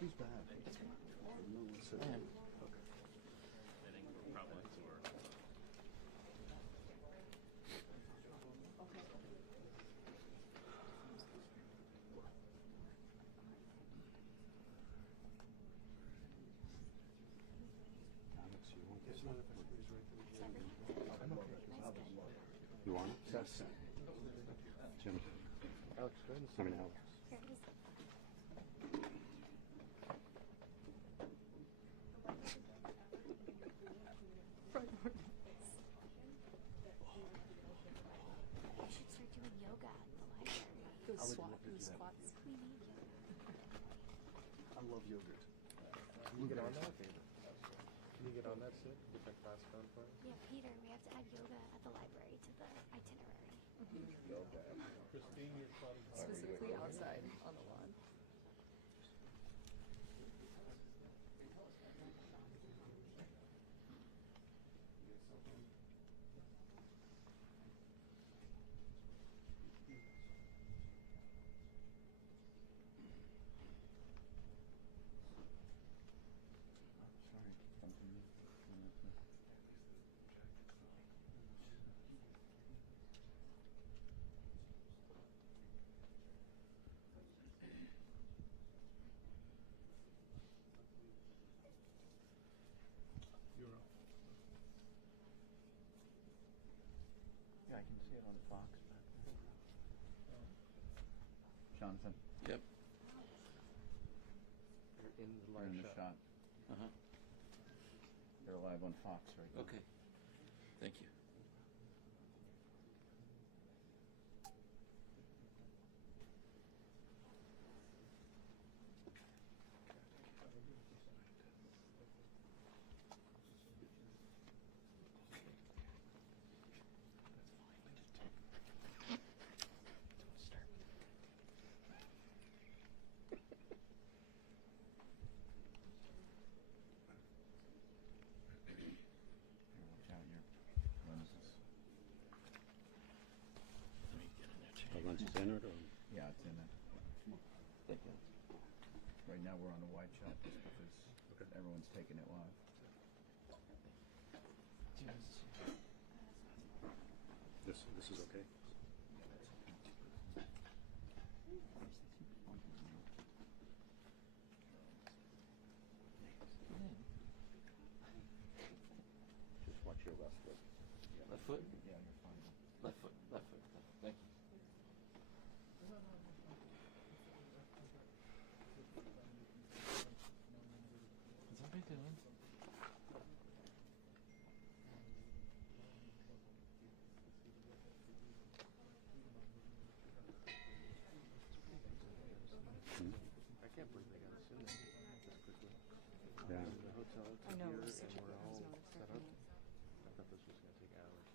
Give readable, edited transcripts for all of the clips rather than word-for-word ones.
Who's back? No one said that. Okay. I think we're probably sore. Alex, you want this one? You want it? Yes. Jim. Alex, go ahead and I mean, Alex. Here it is. You should start doing yoga at the library. Those squats. We need yoga. I love yogurt. Can you get on that? Can you get on that soon? Get that class going for us? Yeah, Peter, we have to add yoga at the library to the itinerary. Christine, you're fun. Specifically outside on the lawn. Sorry. You're up. Yeah, I can see it on the box back there. Jonathan, Yep. You're in the you're live in the shot. Uh-huh. You're live on Fox right now. Okay. Thank you. Here, watch out your lenses. Let me get in there too. The lens is in it, or? Yeah, it's in it. Thank you. Right now we're on a wide shot just because everyone's taking it live. This is okay. Just watch your left foot. Left foot? Yeah, you're fine. Left foot. Left foot. Thank you. What's everybody doing? I can't believe they got us in there this quickly. Yeah. The hotel I know, here, it was such and a we're I was all not set expecting up. it. I thought this was going to take hours.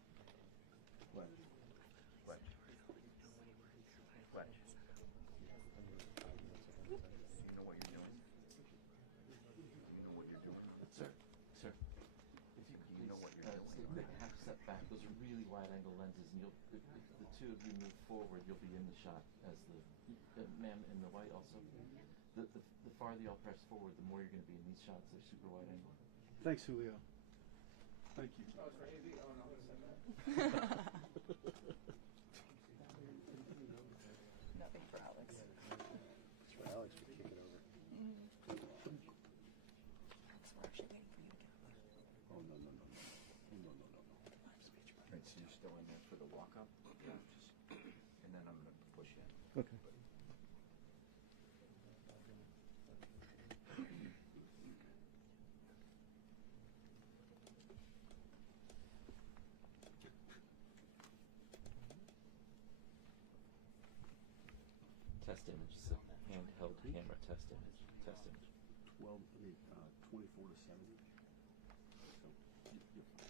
What? What? What? like half step back. Those are really wide angle lenses, and if the two of you move forward, you'll be in the shot as the man in the white also. The farther y'all press forward, the more you're going to be in these shots. They're super wide angle. Thanks, Julio. Thank you. Oh, it's for AV? Oh, no, it's that. Nothing for Alex. It's for Alex to kick it over. Alex, we're actually waiting for you to get up. Oh, no. Right, so you're still in there for the walk-up? Yeah. And then I'm going to push in. Okay. Test image. So handheld camera test image. Test image. 24 to 70. So, you're fine.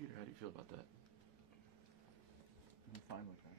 Peter, how do you feel about that? I'm fine with that.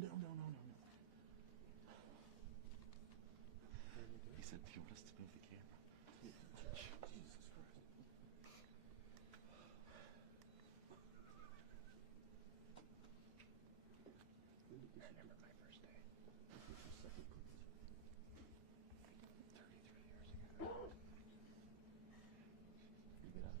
No. He said, "Do you want us to move the camera?" Jesus Christ. I remember my first day. This was the second cookies. 33 years ago. You get up.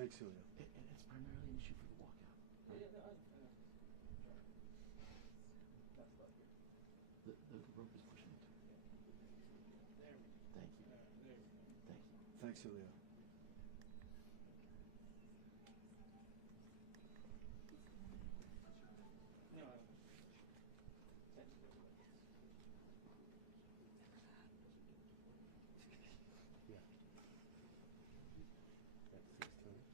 Thanks, Julio. It's primarily an issue for the walkout. The rope is pushing into it. Thank you. Thank you. Thanks, Julio. Yeah. That's 6:20.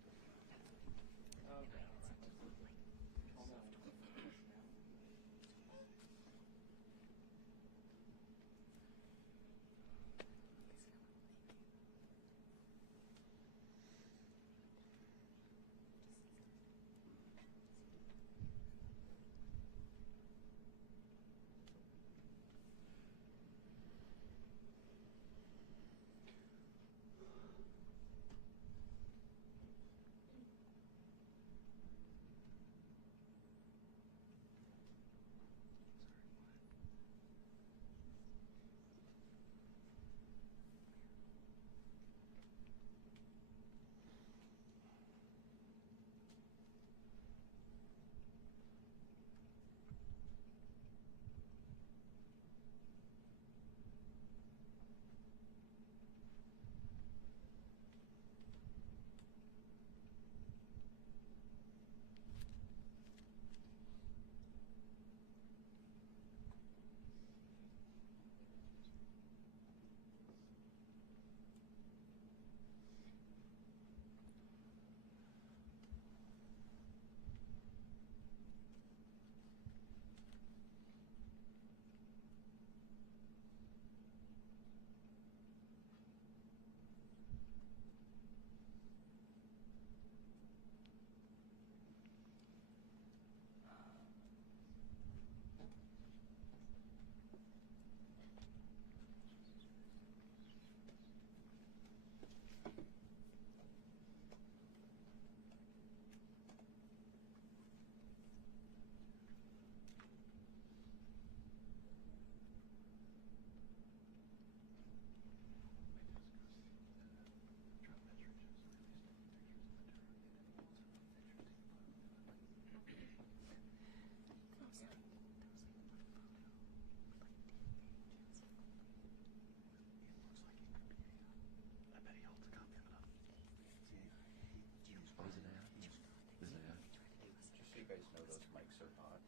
guys know those mics are hot.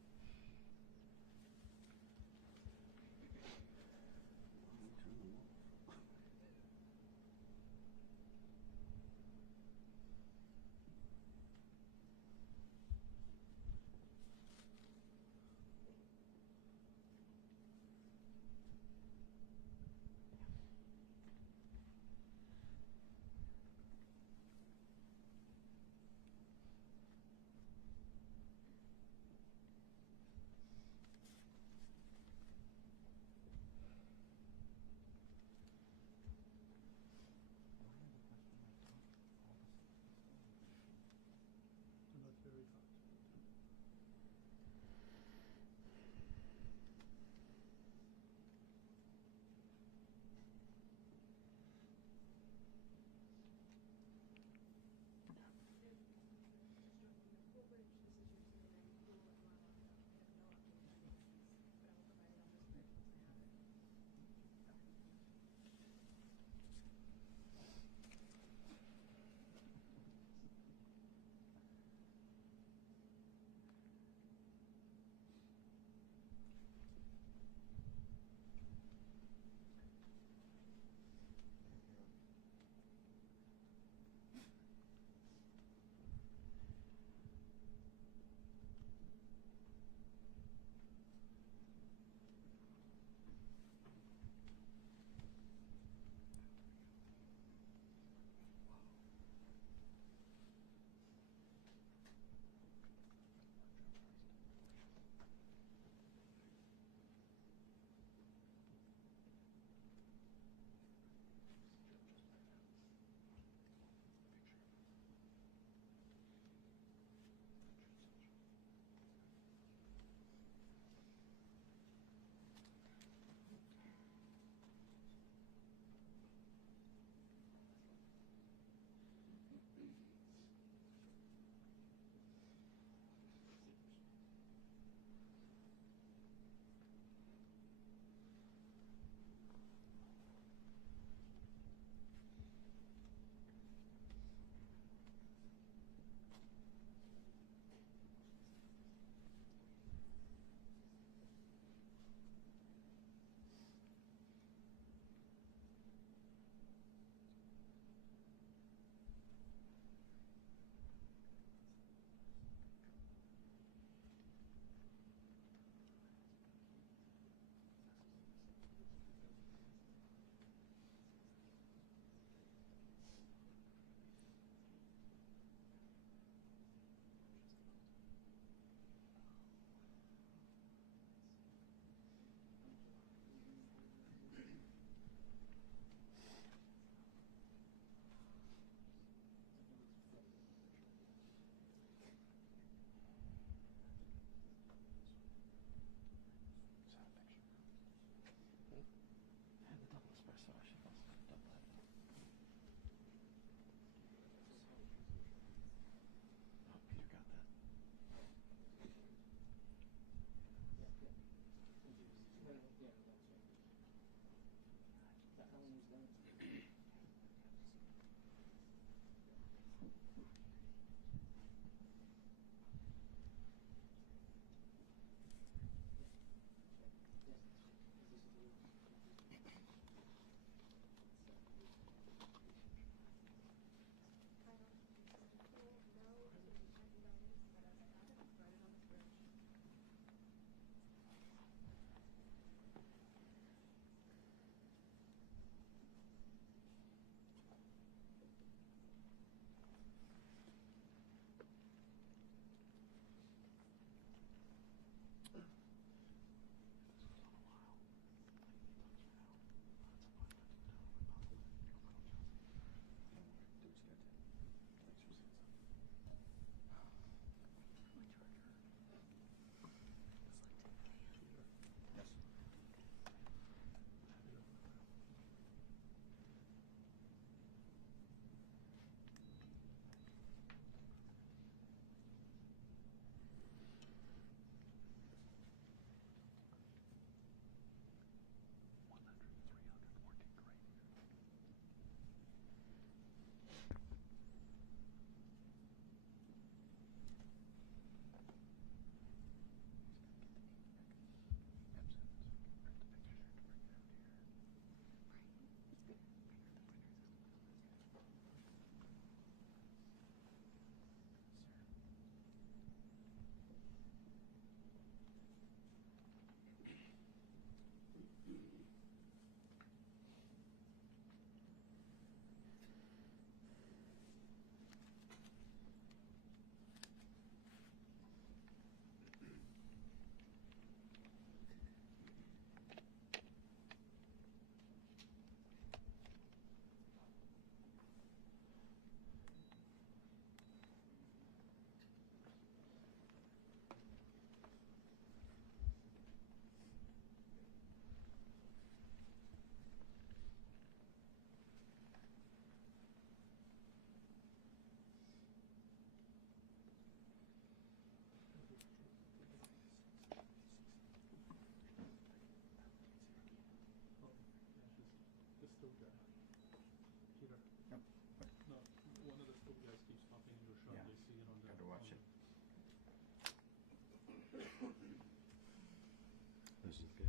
This is good.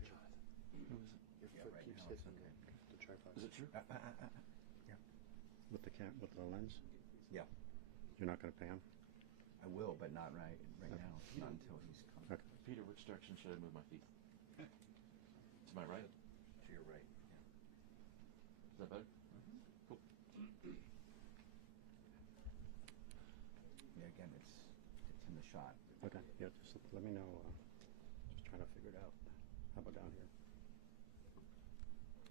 Your Yeah, foot right keeps now it's hitting okay. the tripod. Is it true? With the lens? Yeah, You're not going to pan? I will, but not right now. Not until he's come Okay. Peter, which direction should I move my feet? To my right? to your right. Yeah. Is that better? Cool. Yeah, again, it's in the shot. Okay. Yeah, just let me know. Just trying to figure it out. How about down here?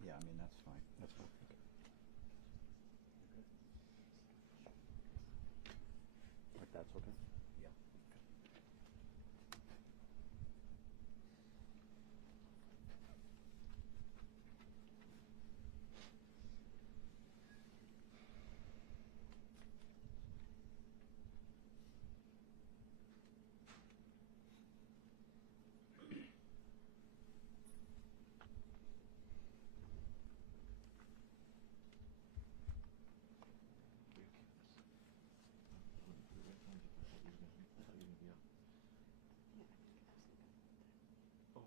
Yeah, I mean, that's fine. That's fine. Okay. Like that's okay? Yeah. Oh,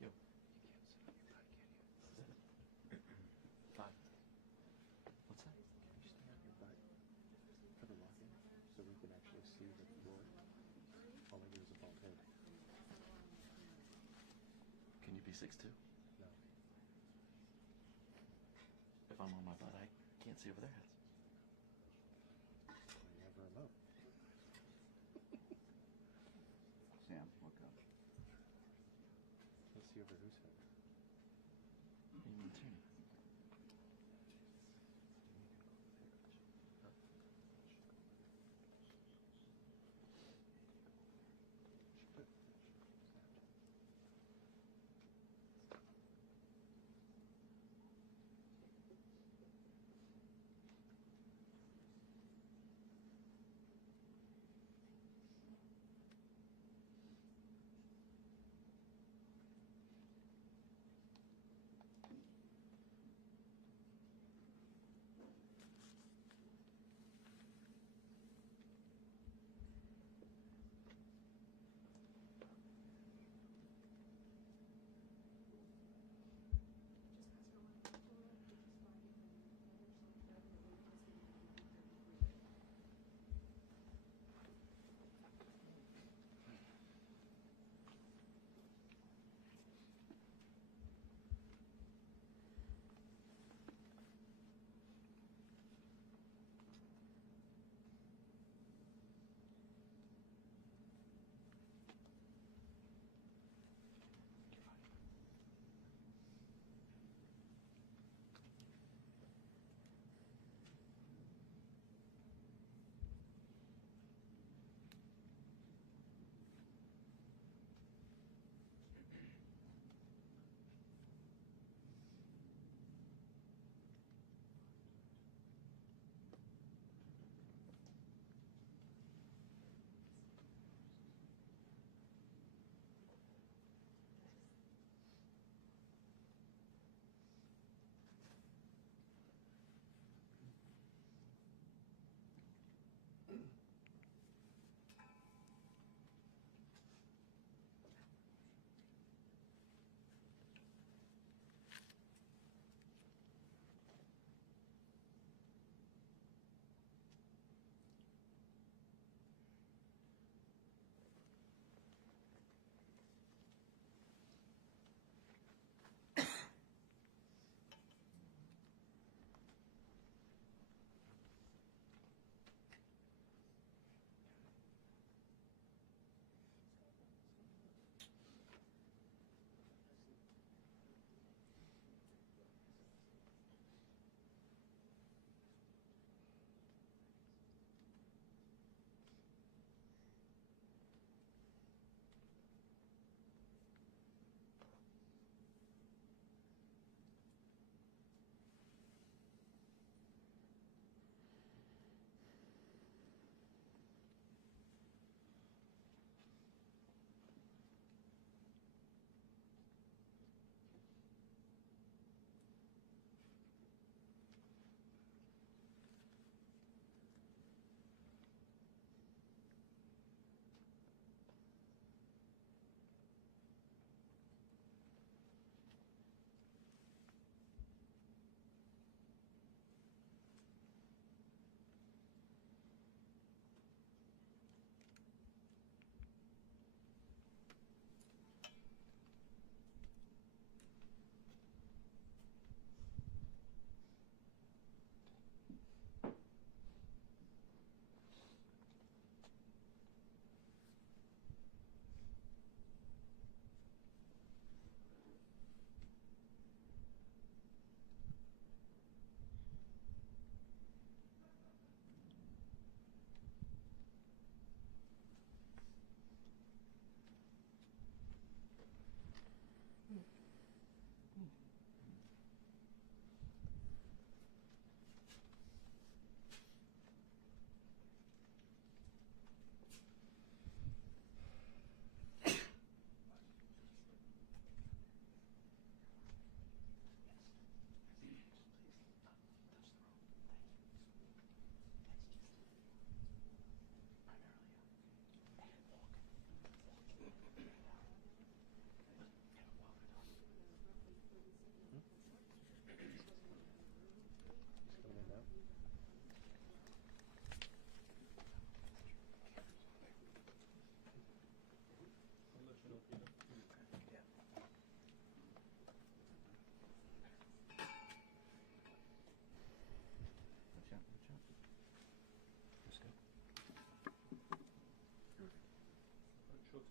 yeah. Fine. What's that? Can you stand on your butt for the walk-in so we can actually see the floor? All I do is a bald head. Can you be 6'2"? No. If I'm on my butt, I can't see over their heads. Well, you have a remote. Sam, look up. Let's see over whose head. You mean Tierney?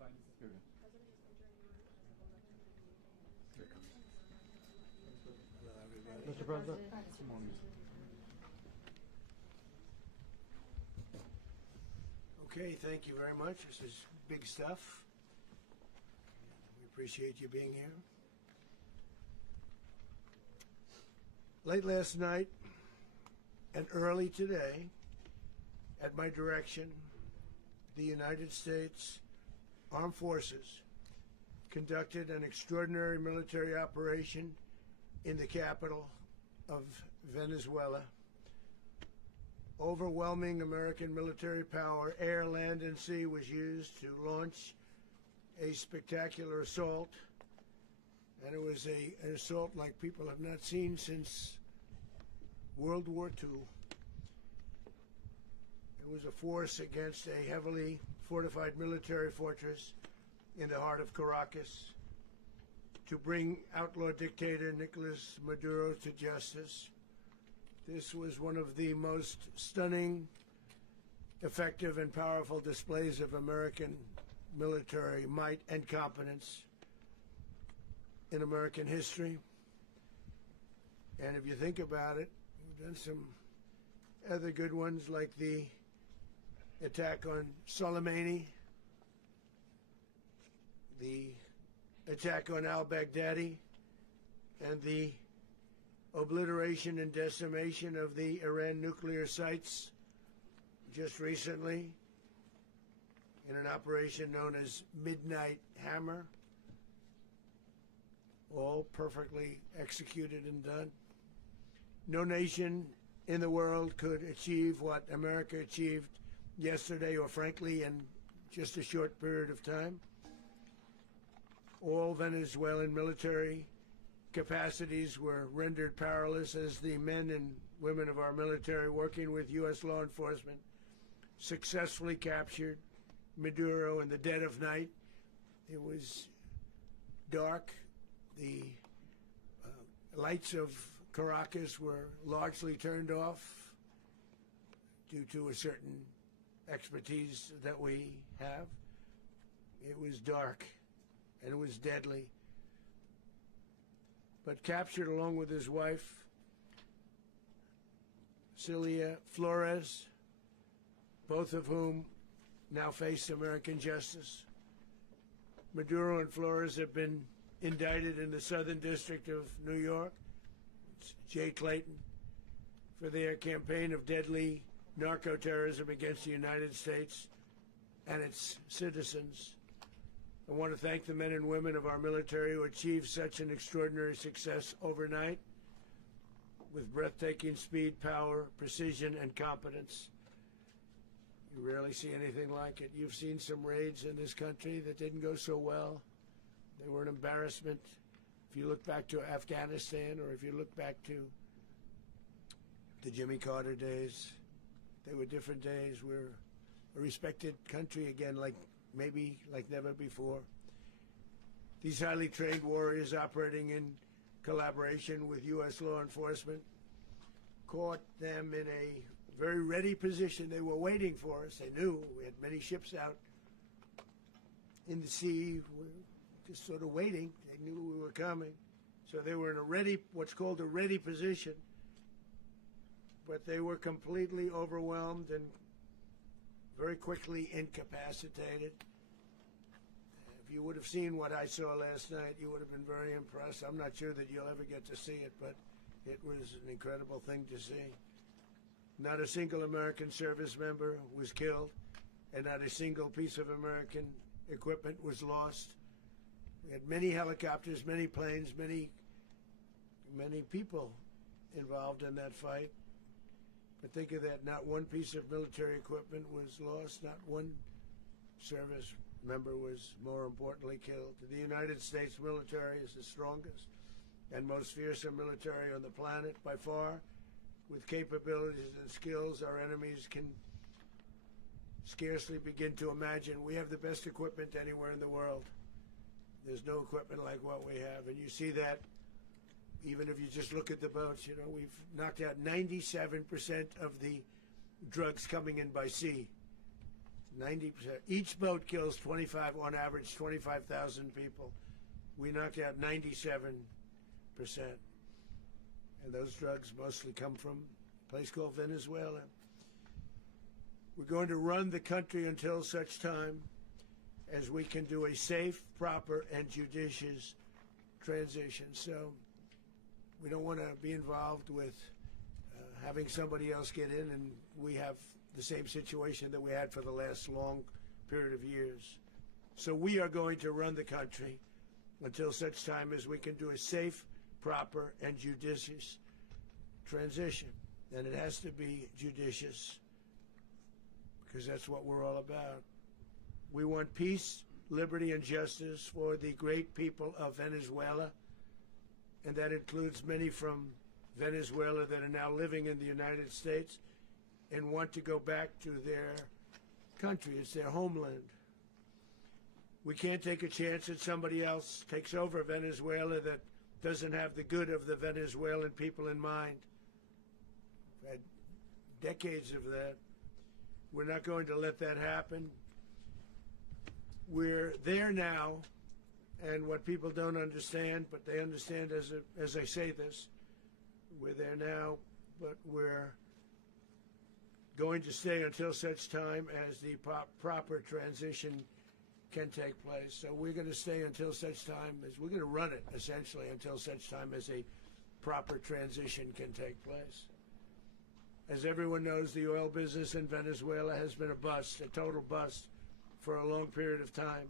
Here we go. Mr. President? Okay, thank you very much. This is big stuff. We appreciate you being here. Late last night and early today, at my direction, the United States Armed Forces conducted an extraordinary military operation in the capital of Venezuela. Overwhelming American military power, air, land, and sea, was used to launch a spectacular assault. And it was an assault like people have not seen since World War II. It was a force against a heavily fortified military fortress in the heart of Caracas to bring outlaw dictator Nicolas Maduro to justice. This was one of the most stunning, effective, and powerful displays of American military might and competence in American history. And if you think about it, we've done some other good ones, like the attack on Soleimani, the attack on al-Baghdadi, and the obliteration and decimation of the Iran nuclear sites just recently in an operation known as Midnight Hammer. All perfectly executed and done. No nation in the world could achieve what America achieved yesterday, or frankly in just a short period of time. All Venezuelan military capacities were rendered powerless as the men and women of our military, working with U.S. law enforcement, successfully captured Maduro in the dead of night. It was dark. The lights of Caracas were largely turned off due to a certain expertise that we have. It was dark and it was deadly. But captured along with his wife, Celia Flores, both of whom now face American justice. Maduro and Flores have been indicted in the Southern District of New York, it's Jay Clayton, for their campaign of deadly narco-terrorism against the United States and its citizens. I want to thank the men and women of our military who achieved such an extraordinary success overnight with breathtaking speed, power, precision, and competence. You rarely see anything like it. You've seen some raids in this country that didn't go so well. They were an embarrassment. If you look back to Afghanistan, or if you look back to the Jimmy Carter days, they were different days. We're a respected country again, maybe like never before. These highly trained warriors, operating in collaboration with U.S. law enforcement, caught them in a very ready position. They were waiting for us. They knew we had many ships out in the sea, just sort of waiting. They knew we were coming. So they were in what's called a ready position. But they were completely overwhelmed and very quickly incapacitated. If you would have seen what I saw last night, you would have been very impressed. I'm not sure that you'll ever get to see it, but it was an incredible thing to see. Not a single American service member was killed, and not a single piece of American equipment was lost. We had many helicopters, many planes, many people involved in that fight. But think of that, not one piece of military equipment was lost, not one service member was, more importantly, killed. The United States military is the strongest and most fearsome military on the planet by far, with capabilities and skills our enemies can scarcely begin to imagine. We have the best equipment anywhere in the world. There's no equipment like what we have, and you see that even if you just look at the boats. You know, we've knocked out 97% of the drugs coming in by sea. 90%. Each boat kills 25, on average, 25,000 people. We knocked out 97%. And those drugs mostly come from a place called Venezuela. We're going to run the country until such time as we can do a safe, proper, and judicious transition. So we don't want to be involved with having somebody else get in, and we have the same situation that we had for the last long period of years. So we are going to run the country until such time as we can do a safe, proper, and judicious transition. And it has to be judicious, because that's what we're all about. We want peace, liberty, and justice for the great people of Venezuela, and that includes many from Venezuela that are now living in the United States and want to go back to their country. It's their homeland. We can't take a chance that somebody else takes over Venezuela that doesn't have the good of the Venezuelan people in mind. We've had decades of that. We're not going to let that happen. We're there now, and what people don't understand, but they understand as I say this, we're there now, but we're going to stay until such time as the proper transition can take place. So we're going to stay until such time as we're going to run it, essentially, until such time as a proper transition can take place. As everyone knows, the oil business in Venezuela has been a bust, a total bust, for a long period of time.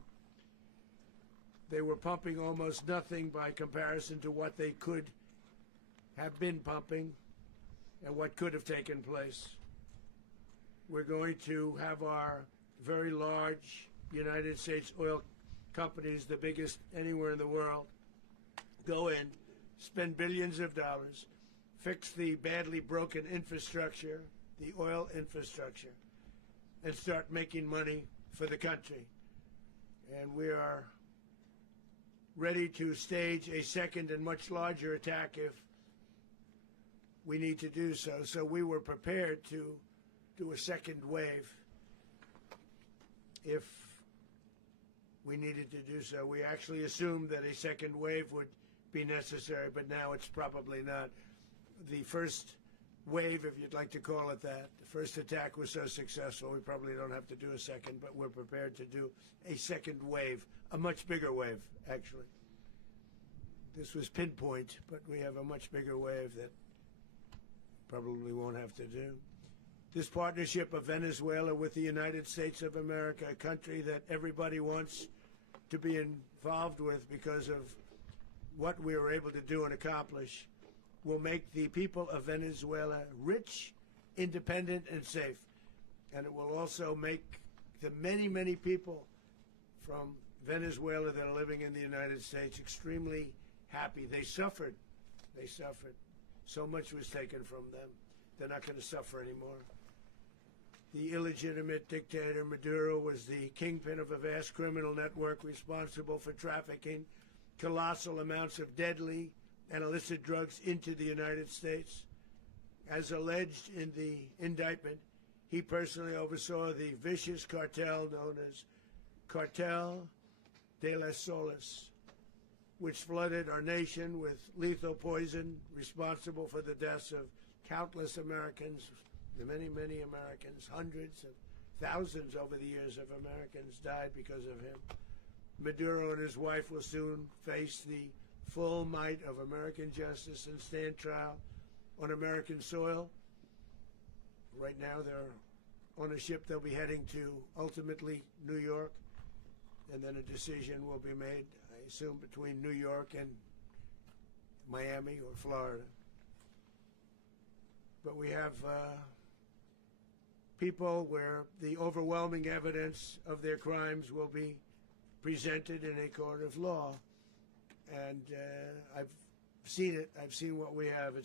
They were pumping almost nothing by comparison to what they could have been pumping and what could have taken place. We're going to have our very large United States oil companies, the biggest anywhere in the world, go in, spend billions of dollars, fix the badly broken infrastructure, the oil infrastructure, and start making money for the country. And we are ready to stage a second and much larger attack if we need to do so. So we were prepared to do a second wave if we needed to do so. We actually assumed that a second wave would be necessary, but now it's probably not. The first wave, if you'd like to call it that, the first attack was so successful, we probably don't have to do a second, but we're prepared to do a second wave, a much bigger wave, actually. This was pinpoint, but we have a much bigger wave that probably won't have to do. This partnership of Venezuela with the United States of America, a country that everybody wants to be involved with because of what we were able to do and accomplish, will make the people of Venezuela rich, independent, and safe. And it will also make the many, many people from Venezuela that are living in the United States extremely happy. They suffered. They suffered. So much was taken from them. They're not going to suffer anymore. The illegitimate dictator Maduro was the kingpin of a vast criminal network responsible for trafficking colossal amounts of deadly and illicit drugs into the United States. As alleged in the indictment, he personally oversaw the vicious cartel known as Cartel de las Solas, which flooded our nation with lethal poison responsible for the deaths of countless Americans, many, many Americans. Hundreds of thousands over the years of Americans died because of him. Maduro and his wife will soon face the full might of American justice and stand trial on American soil. Right now they're on a ship they'll be heading to, ultimately, New York, and then a decision will be made, I assume, between New York and Miami or Florida. But we have people where the overwhelming evidence of their crimes will be presented in a court of law. And I've seen it. I've seen what we have.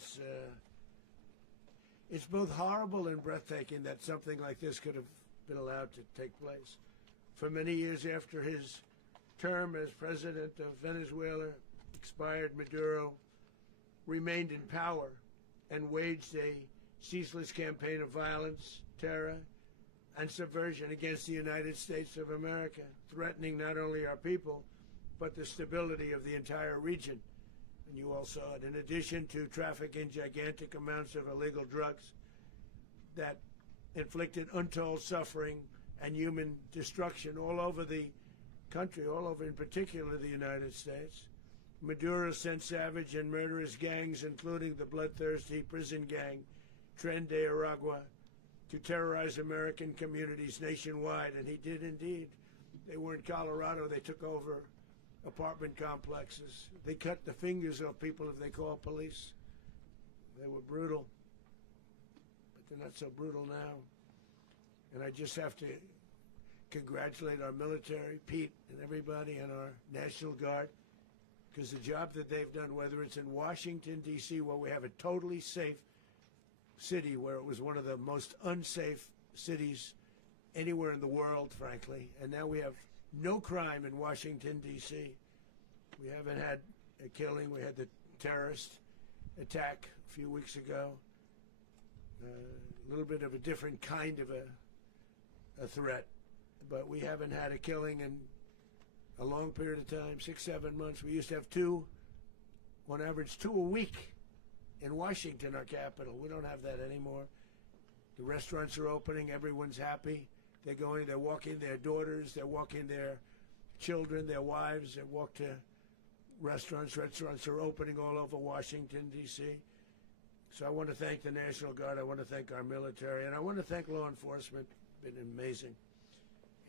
It's both horrible and breathtaking that something like this could have been allowed to take place. For many years after his term as president of Venezuela expired, Maduro remained in power and waged a ceaseless campaign of violence, terror, and subversion against the United States of America, threatening not only our people, but the stability of the entire region. And you all saw it. In addition to trafficking gigantic amounts of illegal drugs that inflicted untold suffering and human destruction all over the country, all over in particular the United States, Maduro sent savage and murderous gangs, including the bloodthirsty prison gang Tren de Aragua, to terrorize American communities nationwide, and he did indeed. They were in Colorado. They took over apartment complexes. They cut the fingers off people if they called police. They were brutal, but they're not so brutal now. And I just have to congratulate our military, Pete and everybody, and our National Guard, because the job that they've done, whether it's in Washington, D.C., where we have a totally safe city, where it was one of the most unsafe cities anywhere in the world, frankly, and now we have no crime in Washington, D.C. We haven't had a killing. We had the terrorist attack a few weeks ago. A little bit of a different kind of a threat, but we haven't had a killing in a long period of time, 6-7 months. We used to have two, on average, 2 a week in Washington, our capital. We don't have that anymore. The restaurants are opening. Everyone's happy. They're going, they're walking their daughters, they're walking their children, their wives, they walk to restaurants. Restaurants are opening all over Washington, D.C. So I want to thank the National Guard, I want to thank our military, and I want to thank law enforcement. It's been amazing.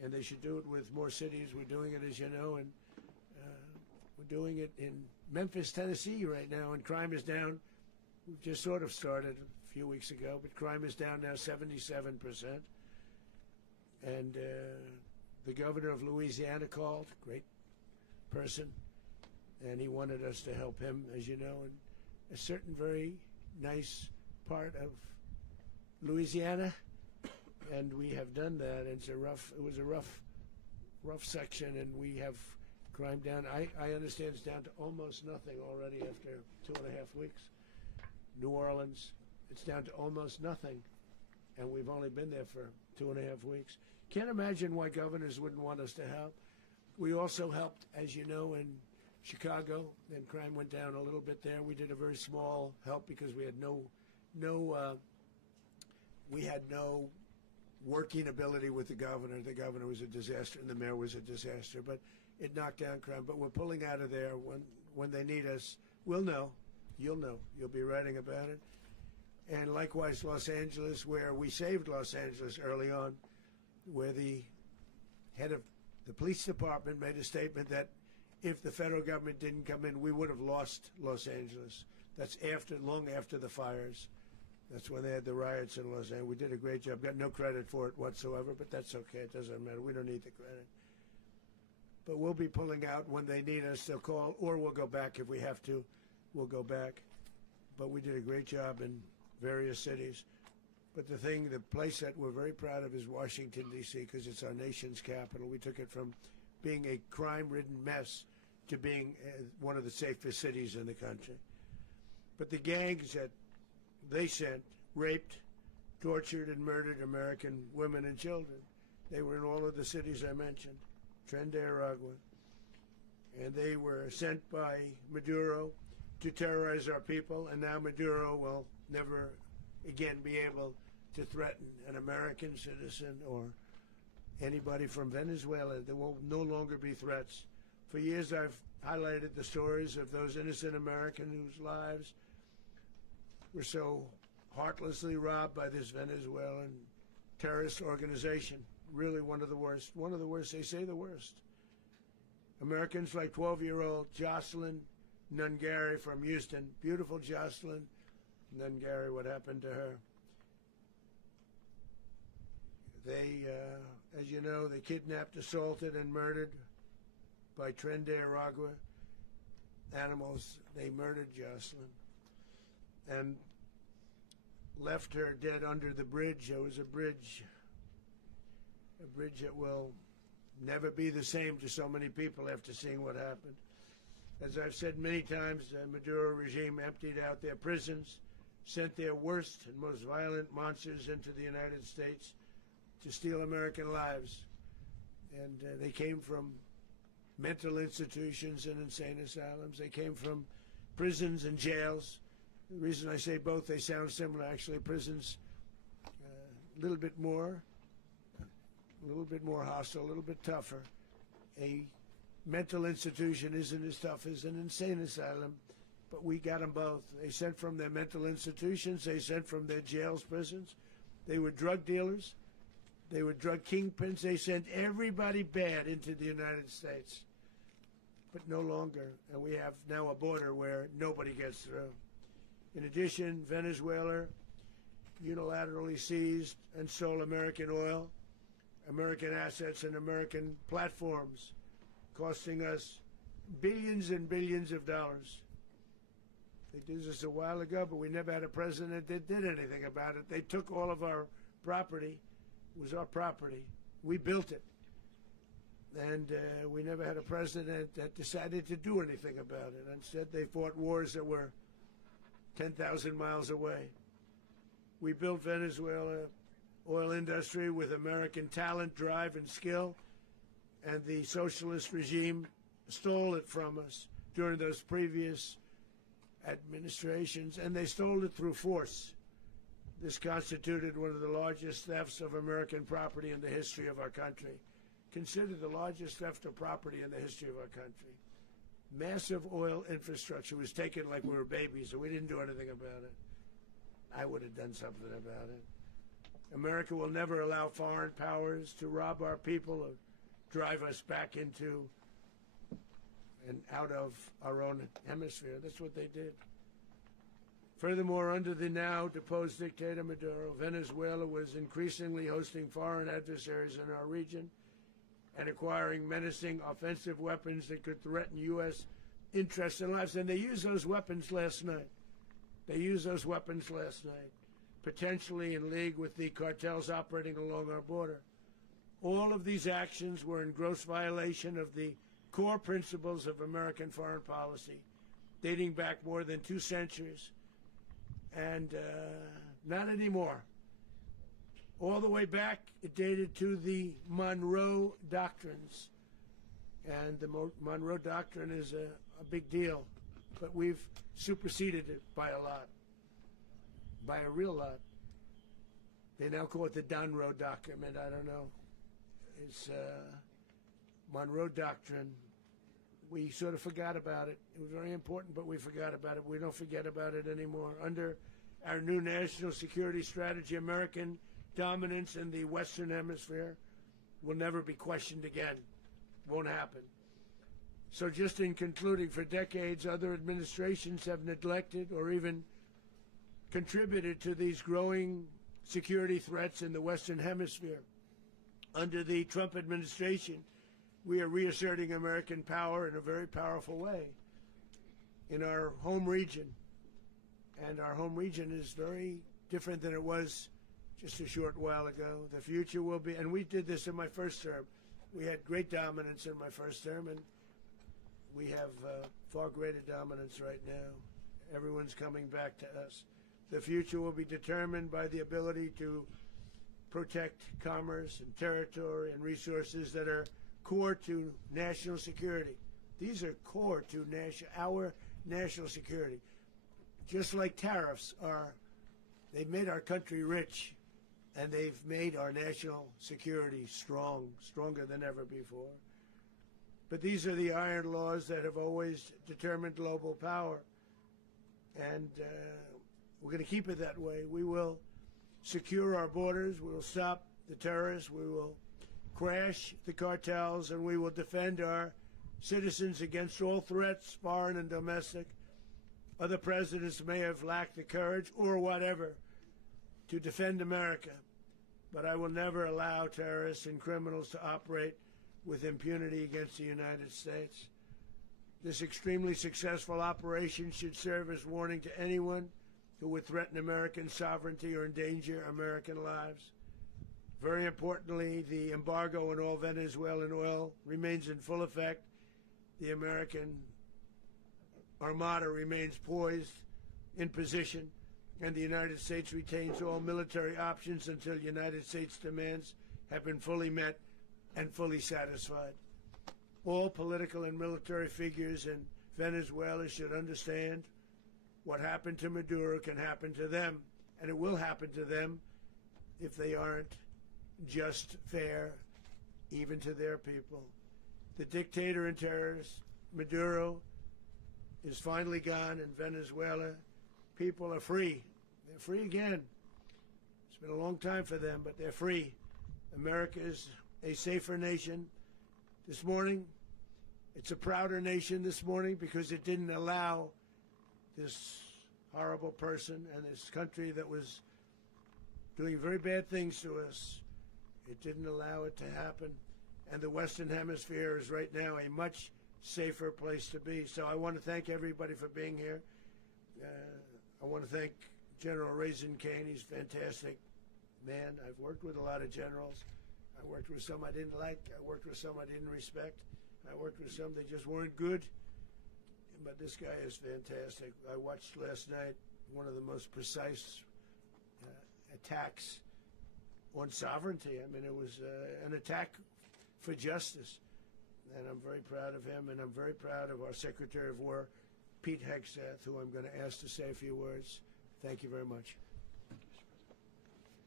And they should do it with more cities. We're doing it, as you know, and we're doing it in Memphis, Tennessee right now, and crime is down. We've just sort of started a few weeks ago, but crime is down now 77%. And the governor of Louisiana called, great person, and he wanted us to help him, as you know, in a certain very nice part of Louisiana, and we have done that. It was a rough section, and we have crime down. I understand it's down to almost nothing already after 2.5 weeks. New Orleans, it's down to almost nothing, and we've only been there for 2.5 weeks. Can't imagine why governors wouldn't want us to help. We also helped, as you know, in Chicago, and crime went down a little bit there. We did a very small help because we had no working ability with the governor. The governor was a disaster, and the mayor was a disaster. But it knocked down crime. But we're pulling out of there when they need us. We'll know. You'll know. You'll be writing about it. And likewise, Los Angeles, where we saved Los Angeles early on, where the head of the police department made a statement that if the federal government didn't come in, we would have lost Los Angeles. That's long after the fires. That's when they had the riots in Los Angeles. We did a great job. Got no credit for it whatsoever, but that's okay. It doesn't matter. We don't need the credit. But we'll be pulling out when they need us. They'll call, or we'll go back if we have to. We'll go back. But we did a great job in various cities. But the place that we're very proud of is Washington, D.C., because it's our nation's capital. We took it from being a crime-ridden mess to being one of the safest cities in the country. But the gangs that they sent raped, tortured, and murdered American women and children. They were in all of the cities I mentioned, Tren de Aragua. And they were sent by Maduro to terrorize our people, and now Maduro will never again be able to threaten an American citizen or anybody from Venezuela. There will no longer be threats. For years I've highlighted the stories of those innocent Americans whose lives were so heartlessly robbed by this Venezuelan terrorist organization. Really one of the worst. One of the worst, they say the worst. Americans like 12-year-old Jocelyn Nungari from Houston. Beautiful Jocelyn Nungari, what happened to her? They, as you know, they kidnapped, assaulted, and murdered by Tren de Aragua animals. They murdered Jocelyn and left her dead under the bridge. There was a bridge that will never be the same to so many people after seeing what happened. As I've said many times, the Maduro regime emptied out their prisons, sent their worst and most violent monsters into the United States to steal American lives. And they came from mental institutions and insane asylums. They came from prisons and jails. The reason I say both, they sound similar. Actually, prisons a little bit more hostile, a little bit tougher. A mental institution isn't as tough as an insane asylum, but we got them both. They sent from their mental institutions. They sent from their jails, prisons. They were drug dealers. They were drug kingpins. They sent everybody bad into the United States, but no longer. And we have now a border where nobody gets through. In addition, Venezuela unilaterally seized and stole American oil, American assets, and American platforms, costing us billions and billions of dollars. They did this a while ago, but we never had a president that did anything about it. They took all of our property. It was our property. We built it. And we never had a president that decided to do anything about it. Instead, they fought wars that were 10,000 miles away. We built Venezuela oil industry with American talent, drive, and skill, and the socialist regime stole it from us during those previous administrations, and they stole it through force. This constituted one of the largest thefts of American property in the history of our country. Considered the largest theft of property in the history of our country. Massive oil infrastructure was taken like we were babies, and we didn't do anything about it. I would have done something about it. America will never allow foreign powers to rob our people or drive us back into and out of our own hemisphere. That's what they did. Furthermore, under the now deposed dictator Maduro, Venezuela was increasingly hosting foreign adversaries in our region and acquiring menacing offensive weapons that could threaten U.S. interests and lives. And they used those weapons last night. Potentially in league with the cartels operating along our border. All of these actions were in gross violation of the core principles of American foreign policy, dating back more than 2 centuries. And not anymore. All the way back, it dated to the Monroe Doctrines. And the Monroe Doctrine is a big deal. But we've superseded it by a lot. By a real lot. They now call it the Monroe Document. I don't know. It's Monroe Doctrine. We sort of forgot about it. It was very important, but we forgot about it. We don't forget about it anymore. Under our new national security strategy, American dominance in the Western Hemisphere will never be questioned again. Won't happen. So just in concluding, for decades, other administrations have neglected or even contributed to these growing security threats in the Western Hemisphere. Under the Trump administration, we are reasserting American power in a very powerful way in our home region. And our home region is very different than it was just a short while ago. The future will be, and we did this in my first term. We had great dominance in my first term, and we have far greater dominance right now. Everyone's coming back to us. The future will be determined by the ability to protect commerce and territory and resources that are core to national security. These are core to our national security. Just like tariffs are, they've made our country rich, and they've made our national security strong, stronger than ever before. But these are the iron laws that have always determined global power. And we're going to keep it that way. We will secure our borders. We will stop the terrorists. We will crash the cartels, and we will defend our citizens against all threats, foreign and domestic. Other presidents may have lacked the courage or whatever to defend America, but I will never allow terrorists and criminals to operate with impunity against the United States. This extremely successful operation should serve as warning to anyone who would threaten American sovereignty or endanger American lives. Very importantly, the embargo on all Venezuelan oil remains in full effect. The American Armada remains poised in position, and the United States retains all military options until United States demands have been fully met and fully satisfied. All political and military figures in Venezuela should understand what happened to Maduro can happen to them, and it will happen to them if they aren't just, fair, even to their people. The dictator and terrorist, Maduro, is finally gone in Venezuela. People are free. They're free again. It's been a long time for them, but they're free. America is a safer nation. This morning, it's a prouder nation this morning because it didn't allow this horrible person and this country that was doing very bad things to us. It didn't allow it to happen. And the Western Hemisphere is right now a much safer place to be. So I want to thank everybody for being here. I want to thank General Raisin Kane. He's a fantastic man. I've worked with a lot of generals. I worked with some I didn't like. I worked with some I didn't respect. I worked with some that just weren't good. But this guy is fantastic. I watched last night one of the most precise attacks on sovereignty. I mean, it was an attack for justice. And I'm very proud of him, and I'm very proud of our Secretary of War, Pete Hegseth, who I'm going to ask to say a few words. Thank you very much.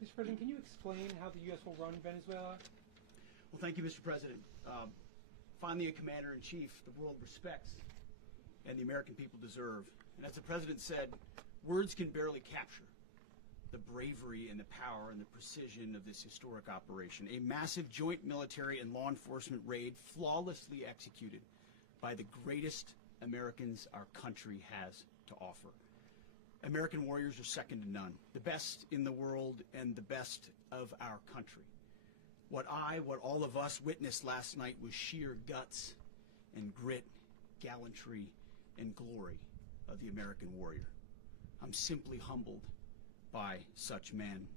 Mr. President, can you explain how the U.S. will run Venezuela? Well, thank you, Mr. President. Finally, a commander-in-chief the world respects and the American people deserve. And as the President said, words can barely capture the bravery and the power and the precision of this historic operation. A massive joint military and law enforcement raid flawlessly executed by the greatest Americans our country has to offer. American warriors are second to none, the best in the world and the best of our country. What all of us witnessed last night was sheer guts and grit, gallantry, and glory of the American warrior. I'm simply humbled by such men,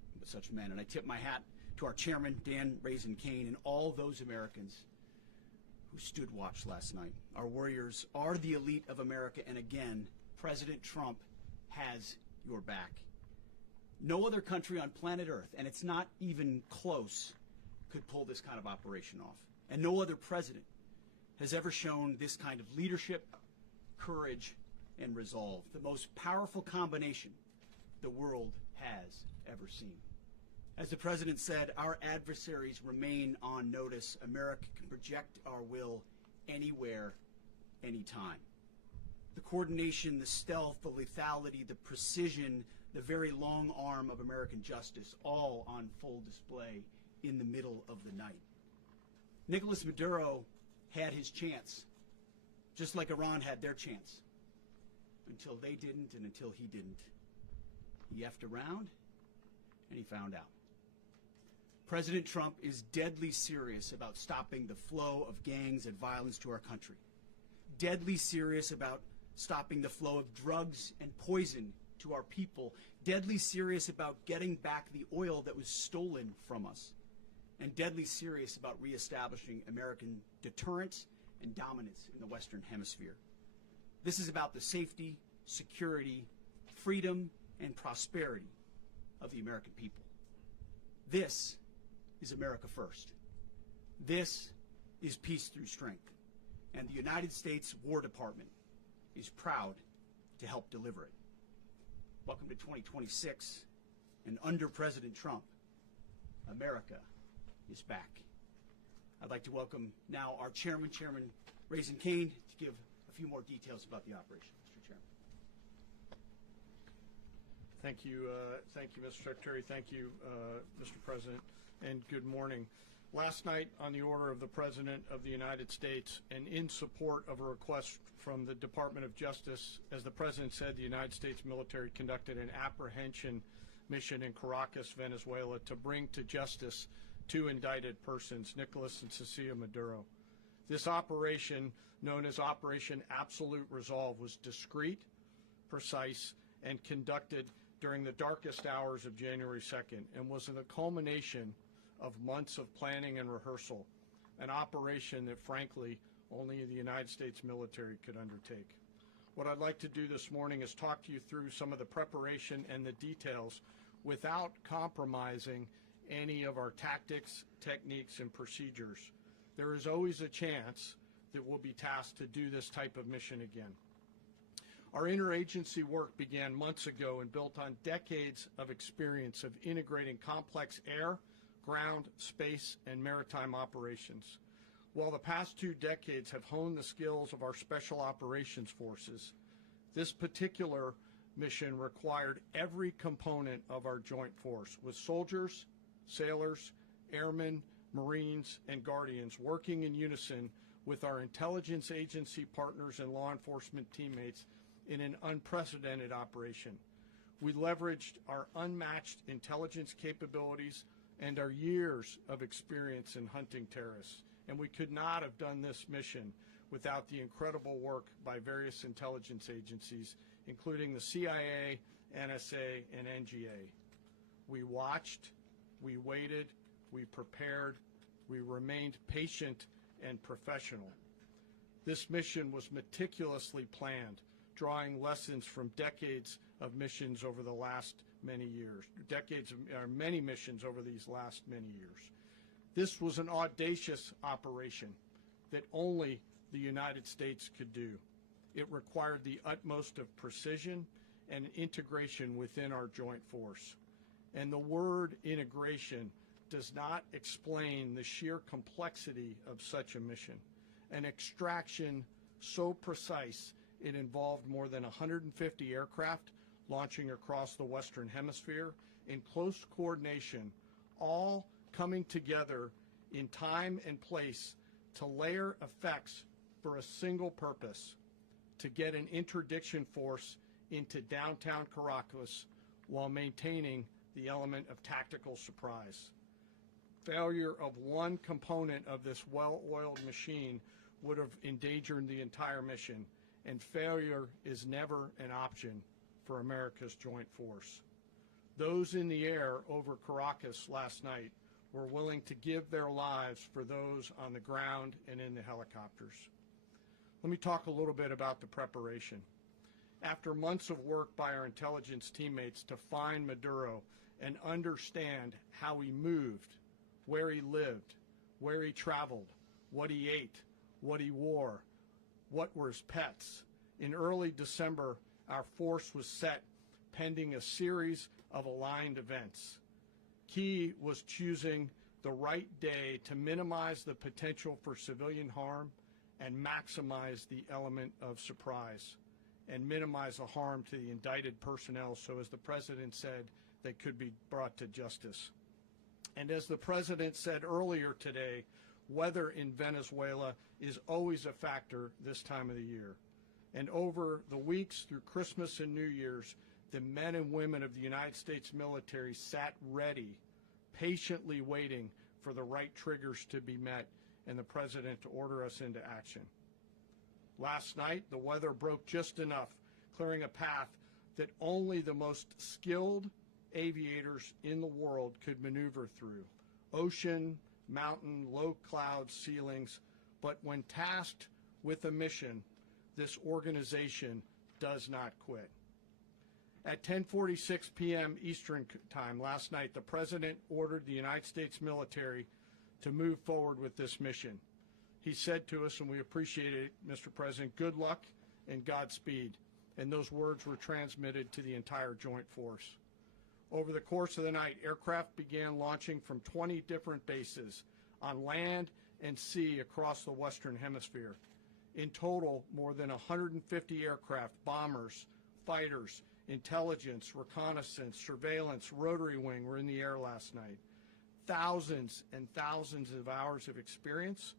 and I tip my hat to our chairman, Dan Raisin Kane, and all those Americans who stood watch last night. Our warriors are the elite of America, and again, President Trump has your back. No other country on planet Earth, and it's not even close, could pull this kind of operation off. And no other president has ever shown this kind of leadership, courage, and resolve. The most powerful combination the world has ever seen. As the President said, our adversaries remain on notice. America can project our will anywhere, anytime. The coordination, the stealth, the lethality, the precision, the very long arm of American justice, all on full display in the middle of the night. Nicolas Maduro had his chance, just like Iran had their chance, until they didn't and until he didn't. He effed around, and he found out. President Trump is deadly serious about stopping the flow of gangs and violence to our country. Deadly serious about stopping the flow of drugs and poison to our people. Deadly serious about getting back the oil that was stolen from us. And deadly serious about reestablishing American deterrence and dominance in the Western Hemisphere. This is about the safety, security, freedom, and prosperity of the American people. This is America first. This is peace through strength. And the United States War Department is proud to help deliver it. Welcome to 2026, and under President Trump, America is back. I'd like to welcome now our chairman, Chairman Raisin Kane, to give a few more details about the operation. Mr. Chairman. Thank you, Mr. Secretary. Thank you, Mr. President, and good morning. Last night, on the order of the President of the United States and in support of a request from the Department of Justice, as the President said, the United States military conducted an apprehension mission in Caracas, Venezuela, to bring to justice two indicted persons, Nicolas and Cecilia Maduro. This operation, known as Operation Absolute Resolve, was discreet, precise, and conducted during the darkest hours of January 2nd and was the culmination of months of planning and rehearsal, an operation that, frankly, only the United States military could undertake. What I'd like to do this morning is talk to you through some of the preparation and the details without compromising any of our tactics, techniques, and procedures. There is always a chance that we'll be tasked to do this type of mission again. Our interagency work began months ago and built on decades of experience of integrating complex air, ground, space, and maritime operations. While the past 2 decades have honed the skills of our special operations forces, this particular mission required every component of our joint force, with soldiers, sailors, airmen, Marines, and Guardians working in unison with our intelligence agency partners and law enforcement teammates in an unprecedented operation. We leveraged our unmatched intelligence capabilities and our years of experience in hunting terrorists, and we could not have done this mission without the incredible work by various intelligence agencies, including the CIA, NSA, and NGA. We watched, we waited, we prepared, we remained patient and professional. This mission was meticulously planned, drawing lessons from decades of missions over the last many years, many missions over these last many years. This was an audacious operation that only the United States could do. It required the utmost of precision and integration within our joint force. And the word integration does not explain the sheer complexity of such a mission. An extraction so precise it involved more than 150 aircraft launching across the Western Hemisphere in close coordination, all coming together in time and place to layer effects for a single purpose: to get an interdiction force into downtown Caracas while maintaining the element of tactical surprise. Failure of one component of this well-oiled machine would have endangered the entire mission, and failure is never an option for America's joint force. Those in the air over Caracas last night were willing to give their lives for those on the ground and in the helicopters. Let me talk a little bit about the preparation. After months of work by our intelligence teammates to find Maduro and understand how he moved, where he lived, where he traveled, what he ate, what he wore, what were his pets, in early December, our force was set pending a series of aligned events. Key was choosing the right day to minimize the potential for civilian harm and maximize the element of surprise, and minimize the harm to the indicted personnel so, as the President said, they could be brought to justice. And as the President said earlier today, weather in Venezuela is always a factor this time of the year. And over the weeks through Christmas and New Year's, the men and women of the United States military sat ready, patiently waiting for the right triggers to be met and the President to order us into action. Last night, the weather broke just enough, clearing a path that only the most skilled aviators in the world could maneuver through. Ocean, mountain, low cloud ceilings, but when tasked with a mission, this organization does not quit. At 10:46 p.m. Eastern Time last night, the President ordered the United States military to move forward with this mission. He said to us, and we appreciate it, Mr. President, good luck and Godspeed. And those words were transmitted to the entire joint force. Over the course of the night, aircraft began launching from 20 different bases on land and sea across the Western Hemisphere. In total, more than 150 aircraft, bombers, fighters, intelligence, reconnaissance, surveillance, rotary wing were in the air last night. Thousands and thousands of hours of experience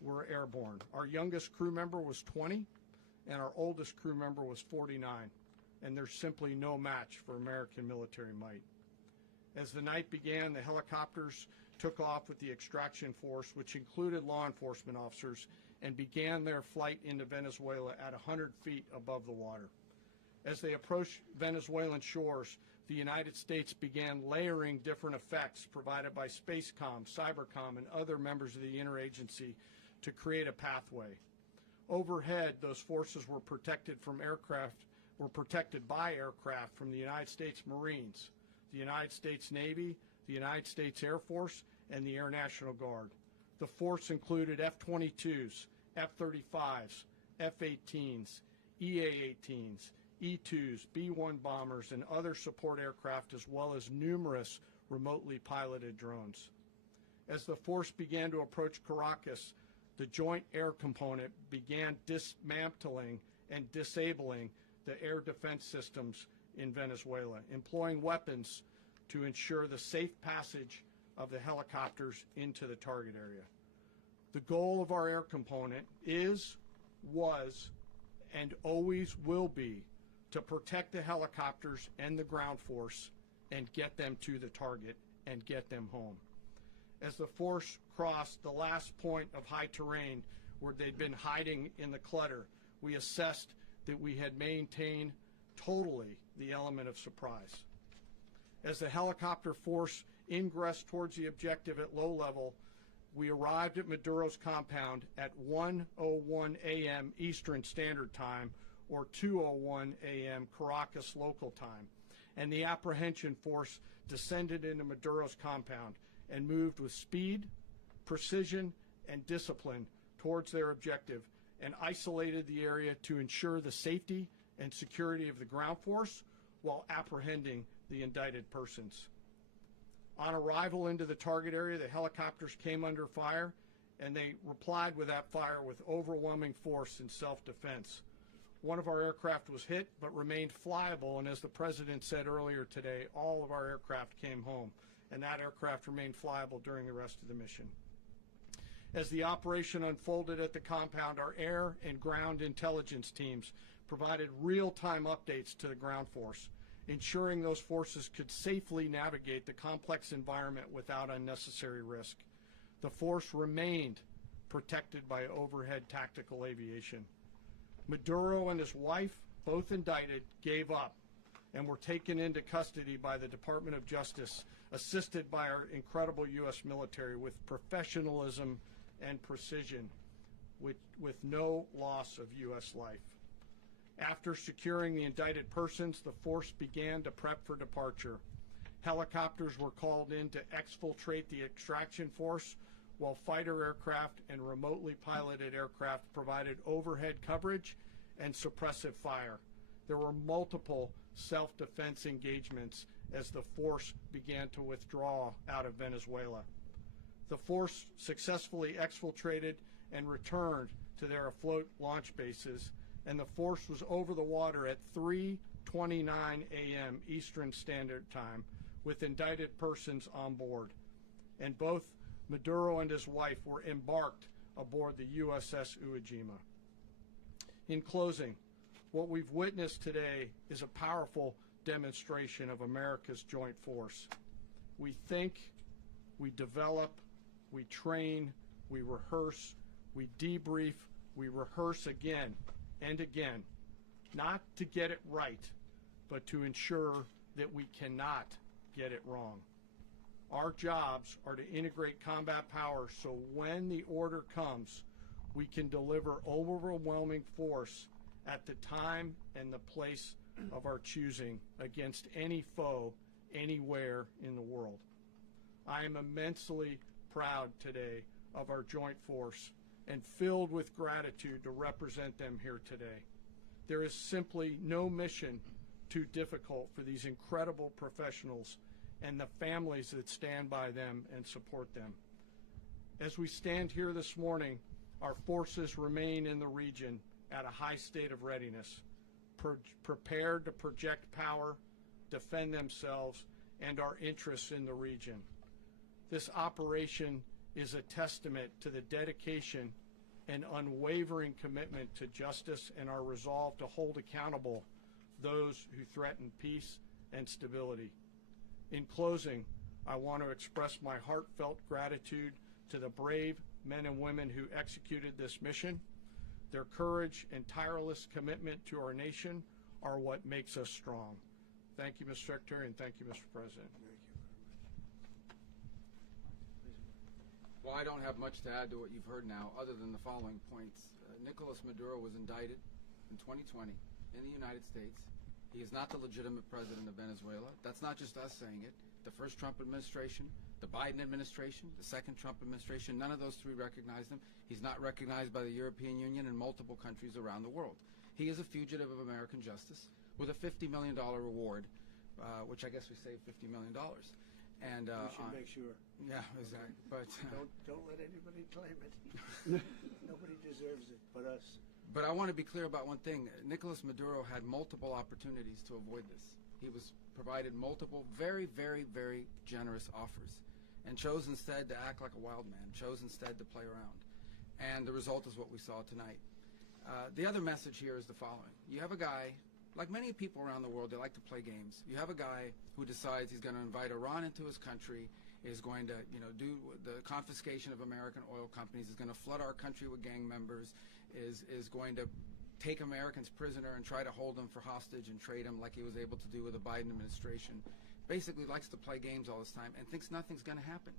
were airborne. Our youngest crew member was 20, and our oldest crew member was 49, and there's simply no match for American military might. As the night began, the helicopters took off with the extraction force, which included law enforcement officers, and began their flight into Venezuela at 100 feet above the water. As they approached Venezuelan shores, the United States began layering different effects provided by Spacecom, Cybercom, and other members of the interagency to create a pathway. Overhead, those forces were protected by aircraft from the United States Marines, the United States Navy, the United States Air Force, and the Air National Guard. The force included F-22s, F-35s, F-18s, EA-18s, E-2s, B-1 bombers, and other support aircraft, as well as numerous remotely piloted drones. As the force began to approach Caracas, the Joint Air Component began dismantling and disabling the air defense systems in Venezuela, employing weapons to ensure the safe passage of the helicopters into the target area. The goal of our air component is, was, and always will be to protect the helicopters and the ground force and get them to the target and get them home. As the force crossed the last point of high terrain where they'd been hiding in the clutter, we assessed that we had maintained totally the element of surprise. As the helicopter force ingressed towards the objective at low level, we arrived at Maduro's compound at 1:01 a.m. Eastern Standard Time, or 2:01 a.m. Caracas local time, and the apprehension force descended into Maduro's compound and moved with speed, precision, and discipline towards their objective, and isolated the area to ensure the safety and security of the ground force while apprehending the indicted persons. On arrival into the target area, the helicopters came under fire, and they replied with that fire with overwhelming force in self-defense. One of our aircraft was hit but remained flyable, and as the President said earlier today, all of our aircraft came home, and that aircraft remained flyable during the rest of the mission. As the operation unfolded at the compound, our air and ground intelligence teams provided real-time updates to the ground force, ensuring those forces could safely navigate the complex environment without unnecessary risk. The force remained protected by overhead tactical aviation. Maduro and his wife, both indicted, gave up and were taken into custody by the Department of Justice, assisted by our incredible U.S. military with professionalism and precision, with no loss of U.S. life. After securing the indicted persons, the force began to prep for departure. Helicopters were called in to exfiltrate the extraction force, while fighter aircraft and remotely piloted aircraft provided overhead coverage and suppressive fire. There were multiple self-defense engagements as the force began to withdraw out of Venezuela. The force successfully exfiltrated and returned to their afloat launch bases, and the force was over the water at 3:29 a.m. Eastern Standard Time with indicted persons on board. And both Maduro and his wife were embarked aboard the USS Iwo Jima. In closing, what we've witnessed today is a powerful demonstration of America's joint force. We think, we develop, we train, we rehearse, we debrief, we rehearse again and again, not to get it right, but to ensure that we cannot get it wrong. Our jobs are to integrate combat power so when the order comes, we can deliver overwhelming force at the time and the place of our choosing against any foe anywhere in the world. I am immensely proud today of our joint force and filled with gratitude to represent them here today. There is simply no mission too difficult for these incredible professionals and the families that stand by them and support them. As we stand here this morning, our forces remain in the region at a high state of readiness, prepared to project power, defend themselves, and our interests in the region. This operation is a testament to the dedication and unwavering commitment to justice and our resolve to hold accountable those who threaten peace and stability. In closing, I want to express my heartfelt gratitude to the brave men and women who executed this mission. Their courage and tireless commitment to our nation are what makes us strong. Thank you, Mr. Secretary, and thank you, Mr. President. Well, I don't have much to add to what you've heard now, other than the following points. Nicolas Maduro was indicted in 2020 in the United States. He is not the legitimate president of Venezuela. That's not just us saying it. the first Trump administration, the Biden administration, the second Trump administration. None of those three recognized him. He's not recognized by the European Union and multiple countries around the world. He is a fugitive of American justice with a $50 million reward, which I guess we saved $50 million. And We should make sure. yeah, exactly. But Don't let anybody claim it. Nobody deserves it but us. But I want to be clear about one thing. Nicolas Maduro had multiple opportunities to avoid this. He was provided multiple very, very, very generous offers and chose instead to act like a wild man, chose instead to play around. And the result is what we saw tonight. The other message here is the following. You have a guy, like many people around the world, they like to play games. You have a guy who decides he's going to invite Iran into his country, is going to, do the confiscation of American oil companies, is going to flood our country with gang members, is going to take Americans prisoner and try to hold them for hostage and trade them like he was able to do with the Biden administration. Basically likes to play games all this time and thinks nothing's going to happen.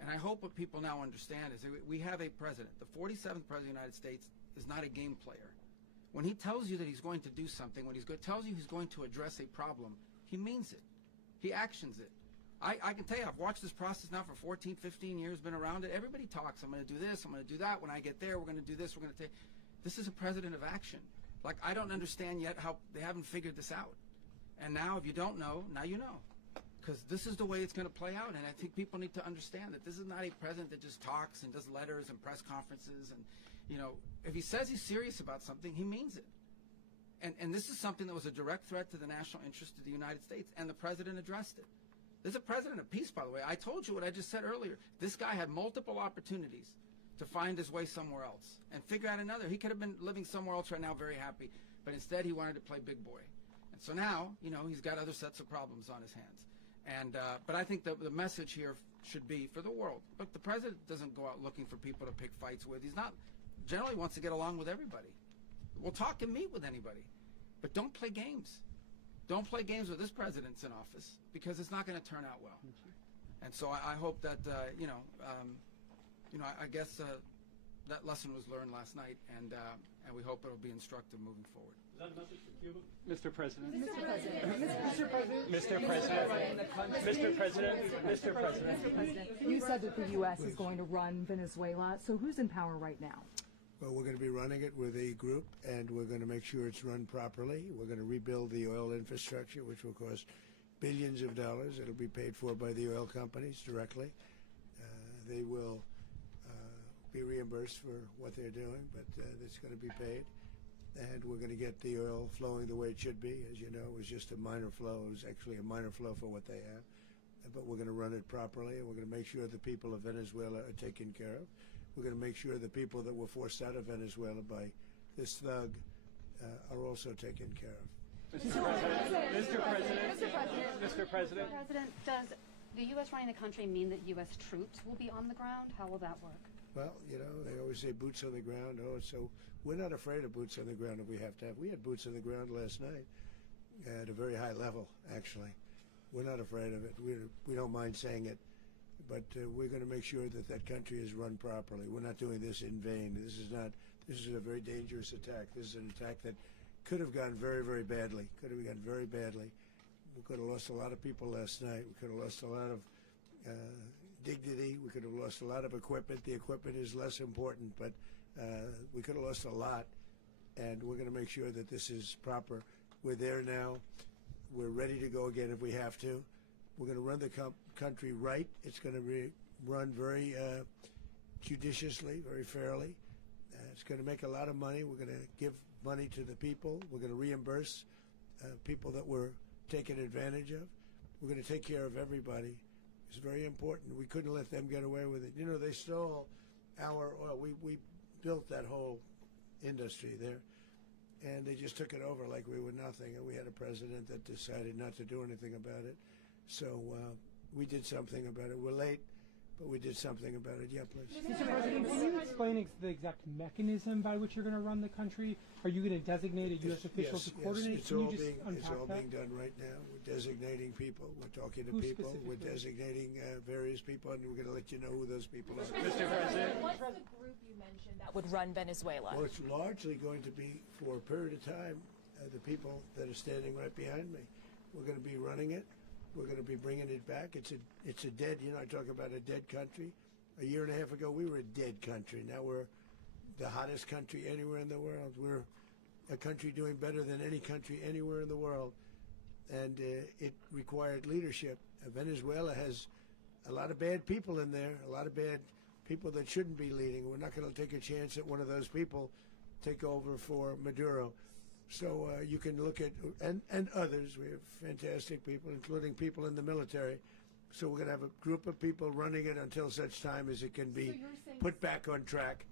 And I hope what people now understand is that we have a president. The 47th president of the United States is not a game player. When he tells you that he's going to do something, when tells you he's going to address a problem, he means it. He actions it. I can tell you, I've watched this process now for 14, 15 years, been around it. Everybody talks, I'm going to do this, I'm going to do that. When I get there, we're going to do this, we're going to take. This is a president of action. Like, I don't understand yet how they haven't figured this out. And now, if you don't know, now you know. Because this is the way it's going to play out. And I think people need to understand that this is not a president that just talks and does letters and press conferences. And, if he says he's serious about something, he means it. And this is something that was a direct threat to the national interest of the United States, and the president addressed it. There's a president of peace, by the way. I told you what I just said earlier. This guy had multiple opportunities to find his way somewhere else and figure out another. He could have been living somewhere else right now very happy, but instead he wanted to play big boy. And so now, he's got other sets of problems on his hands. And but I think the message here should be for the world. Look, the president doesn't go out looking for people to pick fights with. He's not, generally wants to get along with everybody. We'll talk and meet with anybody, but don't play games. Don't play games with this president's in office, because it's not going to turn out well. And so I hope that, I guess that lesson was learned last night, and we hope it'll be instructive moving forward. Is that a message for Cuba? Mr. President. Mr. President, you said that the U.S. is going to run Venezuela. So who's in power right now? Well, we're going to be running it with a group, and we're going to make sure it's run properly. We're going to rebuild the oil infrastructure, which will cost billions of dollars. It'll be paid for by the oil companies directly. They will be reimbursed for what they're doing, but it's going to be paid. And we're going to get the oil flowing the way it should be. As you know, it was just a minor flow. It was actually a minor flow for what they have. But we're going to run it properly, and we're going to make sure the people of Venezuela are taken care of. We're going to make sure the people that were forced out of Venezuela by this thug are also taken care of. Mr. President. Does the U.S. running the country mean that U.S. troops will be on the ground? How will that work? Well, they always say boots on the ground. Oh, so we're not afraid of boots on the ground if we have to have. We had boots on the ground last night at a very high level, actually. We're not afraid of it. We don't mind saying it. But we're going to make sure that that country is run properly. We're not doing this in vain. This is a very dangerous attack. This is an attack that could have gone very, very badly. Could have gone very badly. We could have lost a lot of people last night. We could have lost a lot of dignity. We could have lost a lot of equipment. The equipment is less important, but we could have lost a lot. And we're going to make sure that this is proper. We're there now. We're ready to go again if we have to. We're going to run the country right. It's going to be run very judiciously, very fairly. It's going to make a lot of money. We're going to give money to the people. We're going to reimburse people that were taken advantage of. We're going to take care of everybody. It's very important. We couldn't let them get away with it. They stole our oil. We built that whole industry there, and they just took it over like we were nothing. And we had a president that decided not to do anything about it. So we did something about it. We're late, but we did something about it. Yeah, please. Mr. President, can you explain the exact mechanism by which you're going to run the country? Are you going to designate a U.S. official to coordinate? It's all being done right now. We're designating people. We're talking to people. We're designating various people, and we're going to let you know who those people are. Mr. President, what's the group you mentioned that would run Venezuela? Well, it's largely going to be, for a period of time, the people that are standing right behind me. We're going to be running it. We're going to be bringing it back. It's a dead, I talk about a dead country. A year and a half ago, we were a dead country. Now we're the hottest country anywhere in the world. We're a country doing better than any country anywhere in the world. And it required leadership. Venezuela has a lot of bad people in there, a lot of bad people that shouldn't be leading. We're not going to take a chance that one of those people take over for Maduro. So you can look at, and others, we have fantastic people, including people in the military. So we're going to have a group of people running it until such time as it can be put back on track,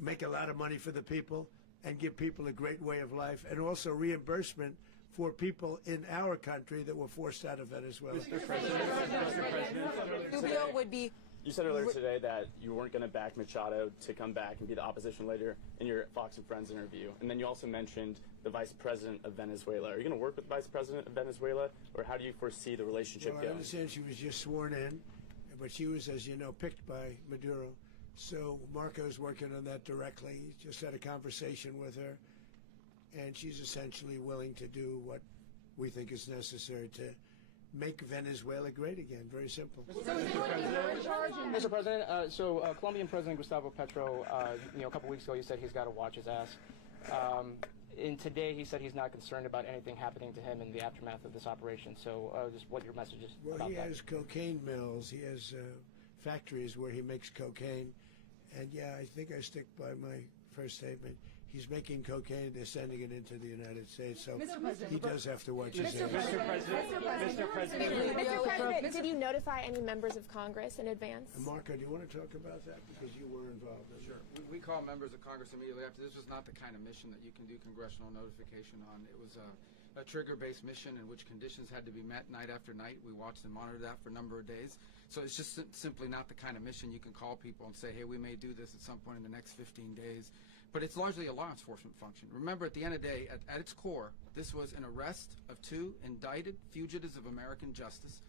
make a lot of money for the people, and give people a great way of life, and also reimbursement for people in our country that were forced out of Venezuela. Mr. President, Rubio would be. You said earlier today that you weren't going to back Machado to come back and be the opposition leader in your Fox and Friends interview. And then you also mentioned the Vice President of Venezuela. Are you going to work with the Vice President of Venezuela, or how do you foresee the relationship Well, going? I understand she was just sworn in, but she was, as you know, picked by Maduro. So Marco's working on that directly. He just had a conversation with her, and she's essentially willing to do what we think is necessary to make Venezuela great again. Very simple. Mr. President, Colombian President Gustavo Petro, a couple weeks ago, he said he's got to watch his ass. And today, he said he's not concerned about anything happening to him in the aftermath of this operation. So, just what your message is about that? Well, he has cocaine mills. He has factories where he makes cocaine. And yeah, I think I stick by my first statement. He's making cocaine. They're sending it into the United States. So he does have to watch his ass. Mr. President, did you notify any members of Congress in advance? Marco, do you want to talk about that? Because you were involved in it. Sure. We call members of Congress immediately after. This was not the kind of mission that you can do congressional notification on. It was a trigger-based mission in which conditions had to be met night after night. We watched and monitored that for a number of days. So it's just simply not the kind of mission you can call people and say, hey, we may do this at some point in the next 15 days. But it's largely a law enforcement function. Remember, at the end of the day, at its core, this was an arrest of 2 indicted fugitives of American justice,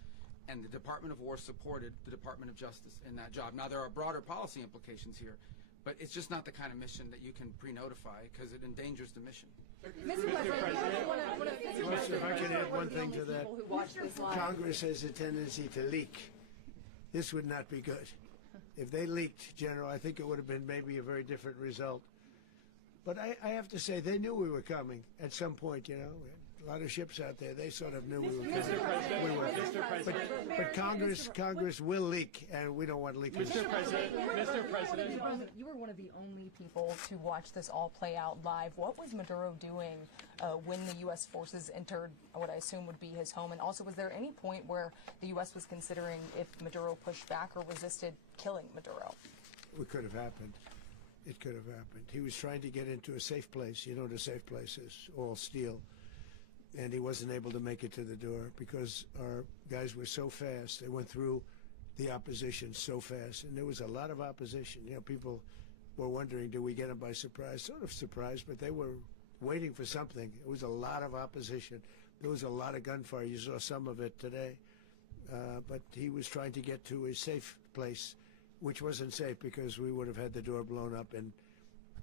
and the Department of War supported the Department of Justice in that job. Now, there are broader policy implications here, but it's just not the kind of mission that you can pre-notify because it endangers the mission. Mr. President, if I can add one thing to that, Congress has a tendency to leak. This would not be good. If they leaked, General, I think it would have been maybe a very different result. But I have to say, they knew we were coming at some point, We had a lot of ships out there. They sort of knew we were coming. But Congress will leak, and we don't want to leak. Mr. President, you were one of the only people to watch this all play out live. What was Maduro doing when the U.S. forces entered what I assume would be his home? And also, was there any point where the U.S. was considering if Maduro pushed back or resisted killing Maduro? It could have happened. It could have happened. He was trying to get into a safe place. You know what a safe place is, all steel. And he wasn't able to make it to the door because our guys were so fast. They went through the opposition so fast. And there was a lot of opposition. People were wondering, do we get them by surprise? Sort of surprised, but they were waiting for something. It was a lot of opposition. There was a lot of gunfire. You saw some of it today. But he was trying to get to a safe place, which wasn't safe because we would have had the door blown up in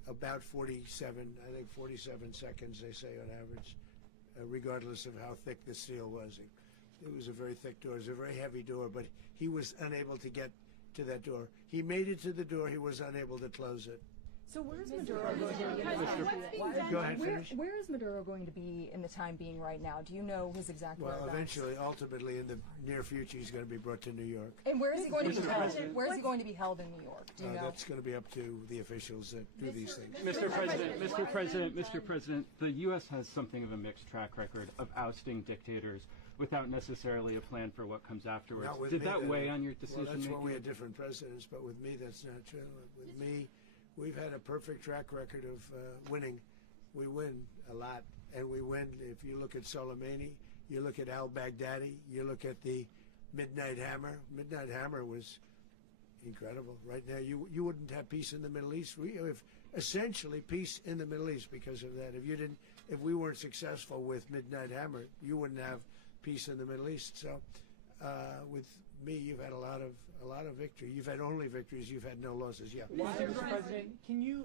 about 47 seconds, they say on average, regardless of how thick the steel was. It was a very thick door. It was a very heavy door, but he was unable to get to that door. He made it to the door. He was unable to close it. So where is Maduro going to be? Go ahead, finish. Where is Maduro going to be in the time being right now? Do you know his exact whereabouts? Well, eventually, ultimately, in the near future, he's going to be brought to New York. And where is he going to be held? Where is he going to be held in New York? Do you know? That's going to be up to the officials that do these things. Mr. President, the U.S. has something of a mixed track record of ousting dictators without necessarily a plan for what comes afterwards. Did that weigh on your decision making? Well, that's why we had different presidents, but with me, that's not true. With me, we've had a perfect track record of winning. We win a lot, and we win. If you look at Soleimani, you look at al-Baghdadi, you look at the Midnight Hammer. Midnight Hammer was incredible. Right now, you wouldn't have peace in the Middle East. We have essentially peace in the Middle East because of that. If we weren't successful with Midnight Hammer, you wouldn't have peace in the Middle East. So, with me, you've had a lot of victory. You've had only victories. You've had no losses. Yeah. Mr. President, can you?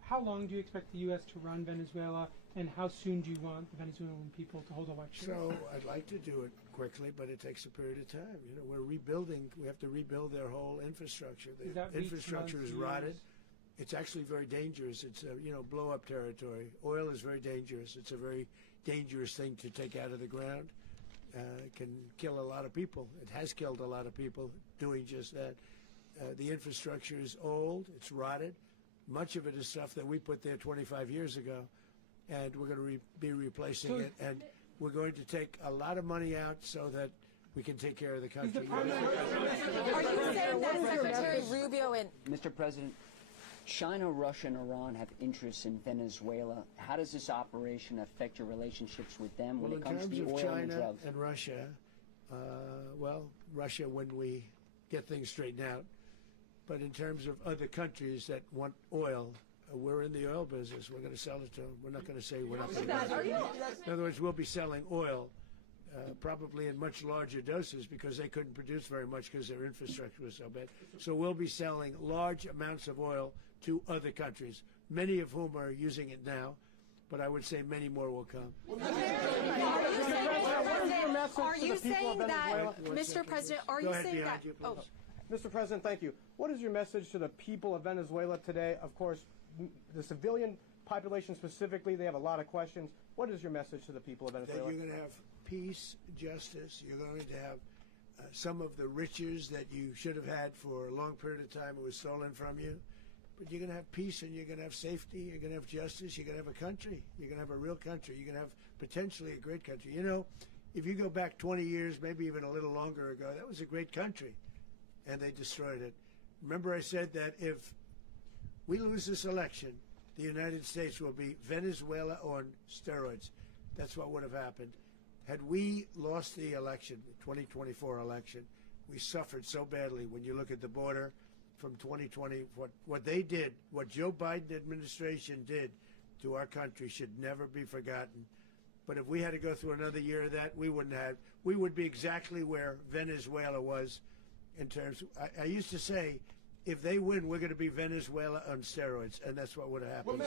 How long do you expect the U.S. to run Venezuela, and how soon do you want the Venezuelan people to hold elections? So I'd like to do it quickly, but it takes a period of time. You know, we're rebuilding. We have to rebuild their whole infrastructure. The infrastructure is rotted. It's actually very dangerous. It's blow-up territory. Oil is very dangerous. It's a very dangerous thing to take out of the ground. It can kill a lot of people. It has killed a lot of people doing just that. The infrastructure is old. It's rotted. Much of it is stuff that we put there 25 years ago, and we're going to be replacing it. And we're going to take a lot of money out so that we can take care of the country. Are you saying that Secretary Rubio and Mr. President, China, Russia, and Iran have interests in Venezuela. How does this operation affect your relationships with them when it comes to the oil and drugs? In terms of China and Russia, Russia when we get things straightened out. But in terms of other countries that want oil, we're in the oil business. We're going to sell it to them. We're not going to say we're not going to. In other words, we'll be selling oil, probably in much larger doses because they couldn't produce very much because their infrastructure was so bad. So we'll be selling large amounts of oil to other countries, many of whom are using it now, but I would say many more will come. Are you saying that, Mr. President, are you saying that? Mr. President, thank you. What is your message to the people of Venezuela today? Of course, the civilian population specifically, they have a lot of questions. What is your message to the people of Venezuela? That you're going to have peace, justice. You're going to have some of the riches that you should have had for a long period of time. It was stolen from you. But you're going to have peace, and you're going to have safety. You're going to have justice. You're going to have a country. You're going to have a real country. You're going to have potentially a great country. You know, if you go back 20 years, maybe even a little longer ago, that was a great country, and they destroyed it. Remember I said that if we lose this election, the United States will be Venezuela on steroids. That's what would have happened. Had we lost the election, the 2024 election, we suffered so badly. When you look at the border from 2020, what they did, what Joe Biden administration did to our country should never be forgotten. But if we had to go through another year of that, we wouldn't have. We would be exactly where Venezuela was in terms. I used to say, if they win, we're going to be Venezuela on steroids, and that's what would have happened.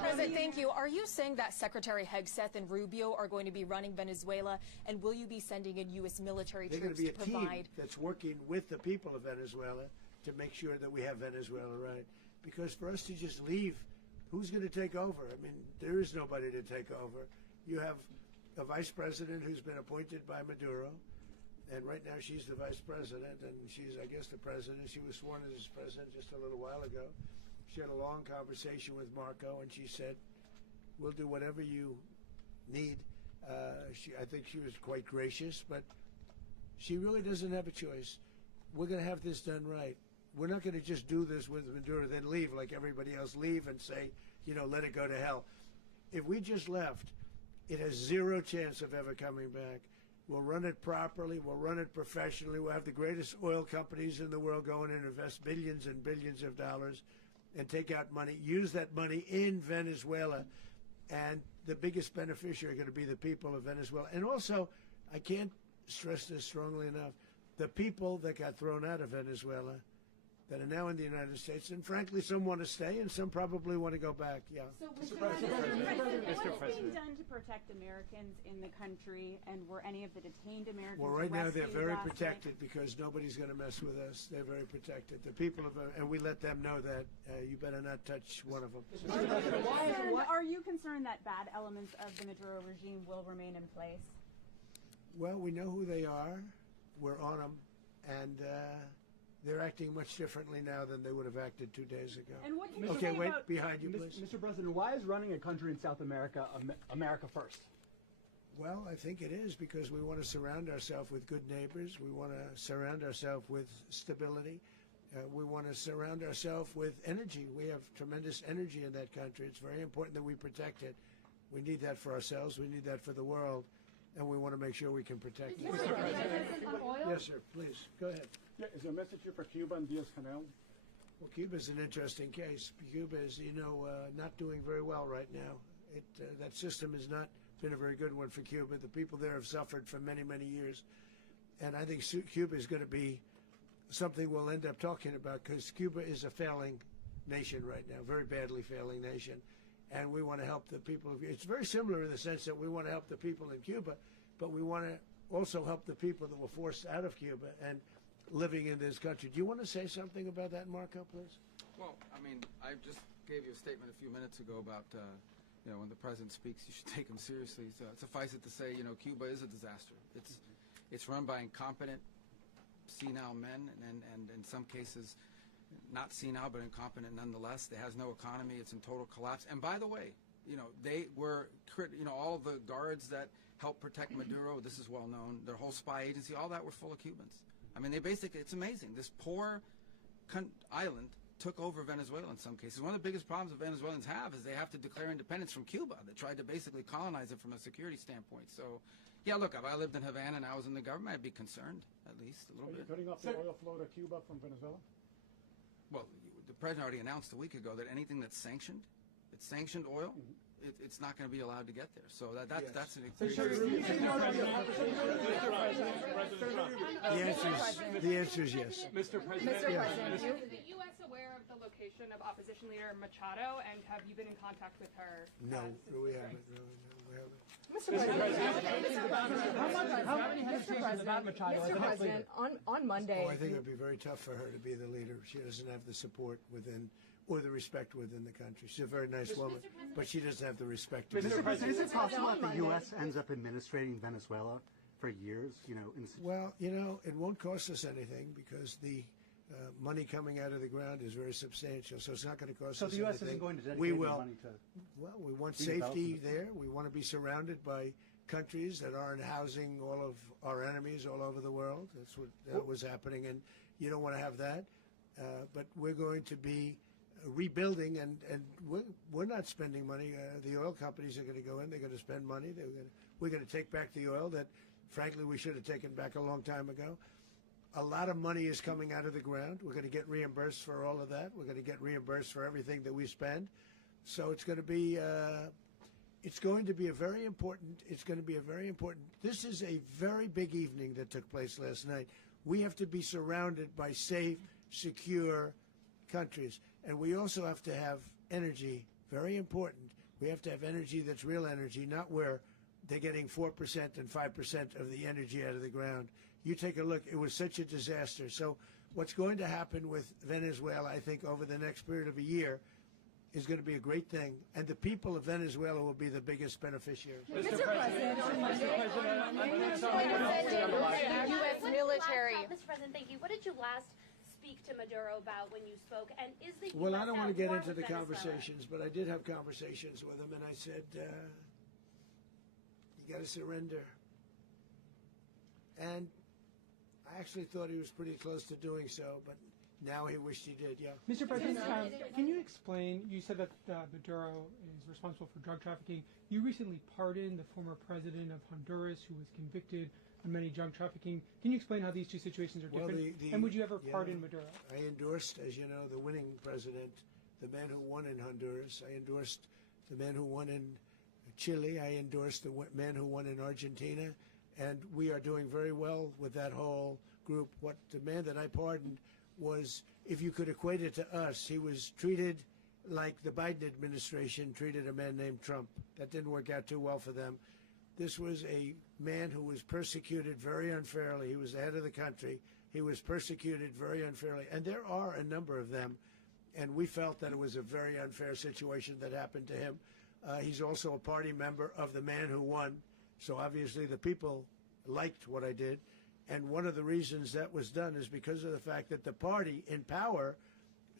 President, thank you. Are you saying that Secretary Hegseth and Rubio are going to be running Venezuela, and will you be sending in U.S. military troops to provide? They're going to be a team that's working with the people of Venezuela to make sure that we have Venezuela right. Because for us to just leave, who's going to take over? I mean, there is nobody to take over. You have a vice president who's been appointed by Maduro. And right now she's the vice president, and she's, I guess, the president. She was sworn as president just a little while ago. She had a long conversation with Marco, and she said, we'll do whatever you need. I think she was quite gracious, but she really doesn't have a choice. We're going to have this done right. We're not going to just do this with Maduro, then leave like everybody else, leave and say, let it go to hell. If we just left, it has zero chance of ever coming back. We'll run it properly. We'll run it professionally. We'll have the greatest oil companies in the world go in and invest billions and billions of dollars and take out money, use that money in Venezuela. And the biggest beneficiary are going to be the people of Venezuela. And also, I can't stress this strongly enough, the people that got thrown out of Venezuela that are now in the United States, and frankly, some want to stay, and some probably want to go back. Yeah. So, Mr. President, what is being done to protect Americans in the country, and were any of the detained Americans Well, right now they're very last protected night? because nobody's going to mess with us. They're very protected. The people of, and we let them know that you better not touch one of them. And are you concerned that bad elements of the Maduro regime will remain in place? Well, we know who they are. We're on them, and they're acting much differently now than they would have acted 2 days ago. And what can you okay, say wait, about behind you, please. Mr. President, why is running a country in South America America first? Well, I think it is because we want to surround ourselves with good neighbors. We want to surround ourselves with stability. We want to surround ourselves with energy. We have tremendous energy in that country. It's very important that we protect it. We need that for ourselves. We need that for the world. And we want to make sure we can protect it. Yes, sir. Please, go ahead. Yeah, is there a message here for Cuba and Diaz-Canel? Well, Cuba is an interesting case. Cuba is, not doing very well right now. That system has not been a very good one for Cuba. The people there have suffered for many, many years. And I think Cuba is going to be something we'll end up talking about, because Cuba is a failing nation right now, very badly failing nation. And we want to help the people. It's very similar in the sense that we want to help the people in Cuba, but we want to also help the people that were forced out of Cuba and living in this country. Do you want to say something about that, Marco, please? Well, I mean, I just gave you a statement a few minutes ago about, when the president speaks, you should take him seriously. So suffice it to say, Cuba is a disaster. It's run by incompetent, senile men, and in some cases, not senile, but incompetent nonetheless. It has no economy. It's in total collapse. And by the way, they were, all the guards that helped protect Maduro, this is well known, their whole spy agency, all that were full of Cubans. I mean, it's amazing. This poor island took over Venezuela in some cases. One of the biggest problems that Venezuelans have is they have to declare independence from Cuba. They tried to basically colonize it from a security standpoint. So, yeah, look, if I lived in Havana and I was in the government, I'd be concerned, at least a little bit. Are you cutting off the oil flow to Cuba from Venezuela? Well, the president already announced a week ago that anything that's sanctioned, it's sanctioned oil, it's not going to be allowed to get there. So that's an The answer is yes. Mr. President. Is the U.S. aware of the location of opposition leader Machado, and have you been in contact with her? No, we haven't. No, we haven't. Mr. President, on Monday. I think it would be very tough for her to be the leader. She doesn't have the support within, or the respect within the country. She's a very nice woman, but she doesn't have the respect. Mr. President, is it possible that the U.S. ends up administrating Venezuela for years? Well, it won't cost us anything because the money coming out of the ground is very substantial, so it's not going to cost us anything. So the U.S. isn't going to dedicate any money to... Well, we want safety there. We want to be surrounded by countries that aren't housing all of our enemies all over the world. That's what was happening, and you don't want to have that. But we're going to be rebuilding, and we're not spending money. The oil companies are going to go in. They're going to spend money. We're going to take back the oil that, frankly, we should have taken back a long time ago. A lot of money is coming out of the ground. We're going to get reimbursed for all of that. We're going to get reimbursed for everything that we spend. So it's going to be a very important. This is a very big evening that took place last night. We have to be surrounded by safe, secure countries, and we also have to have energy. Very important. We have to have energy that's real energy, not where they're getting 4% and 5% of the energy out of the ground. You take a look. It was such a disaster. So what's going to happen with Venezuela, I think, over the next period of a year is going to be a great thing. And the people of Venezuela will be the biggest beneficiaries. Mr. President, on Monday, U.S. military. Mr. President, thank you. What did you last speak to Maduro about when you spoke? And is the Well, US I don't want to get into the Venezuela? conversations, but I did have conversations with him, and I said, you got to surrender. And I actually thought he was pretty close to doing so, but now he wished he did, yeah. Mr. President, can you explain, you said that Maduro is responsible for drug trafficking. You recently pardoned the former president of Honduras who was convicted on many drug trafficking. Can you explain how these two situations are different? And would you ever pardon Maduro? I endorsed, as you know, the winning president, the man who won in Honduras. I endorsed the man who won in Chile. I endorsed the man who won in Argentina. And we are doing very well with that whole group. What the man that I pardoned was, if you could equate it to us, he was treated like the Biden administration treated a man named Trump. That didn't work out too well for them. This was a man who was persecuted very unfairly. He was the head of the country. He was persecuted very unfairly. And there are a number of them. And we felt that it was a very unfair situation that happened to him. He's also a party member of the man who won. So obviously the people liked what I did. And one of the reasons that was done is because of the fact that the party in power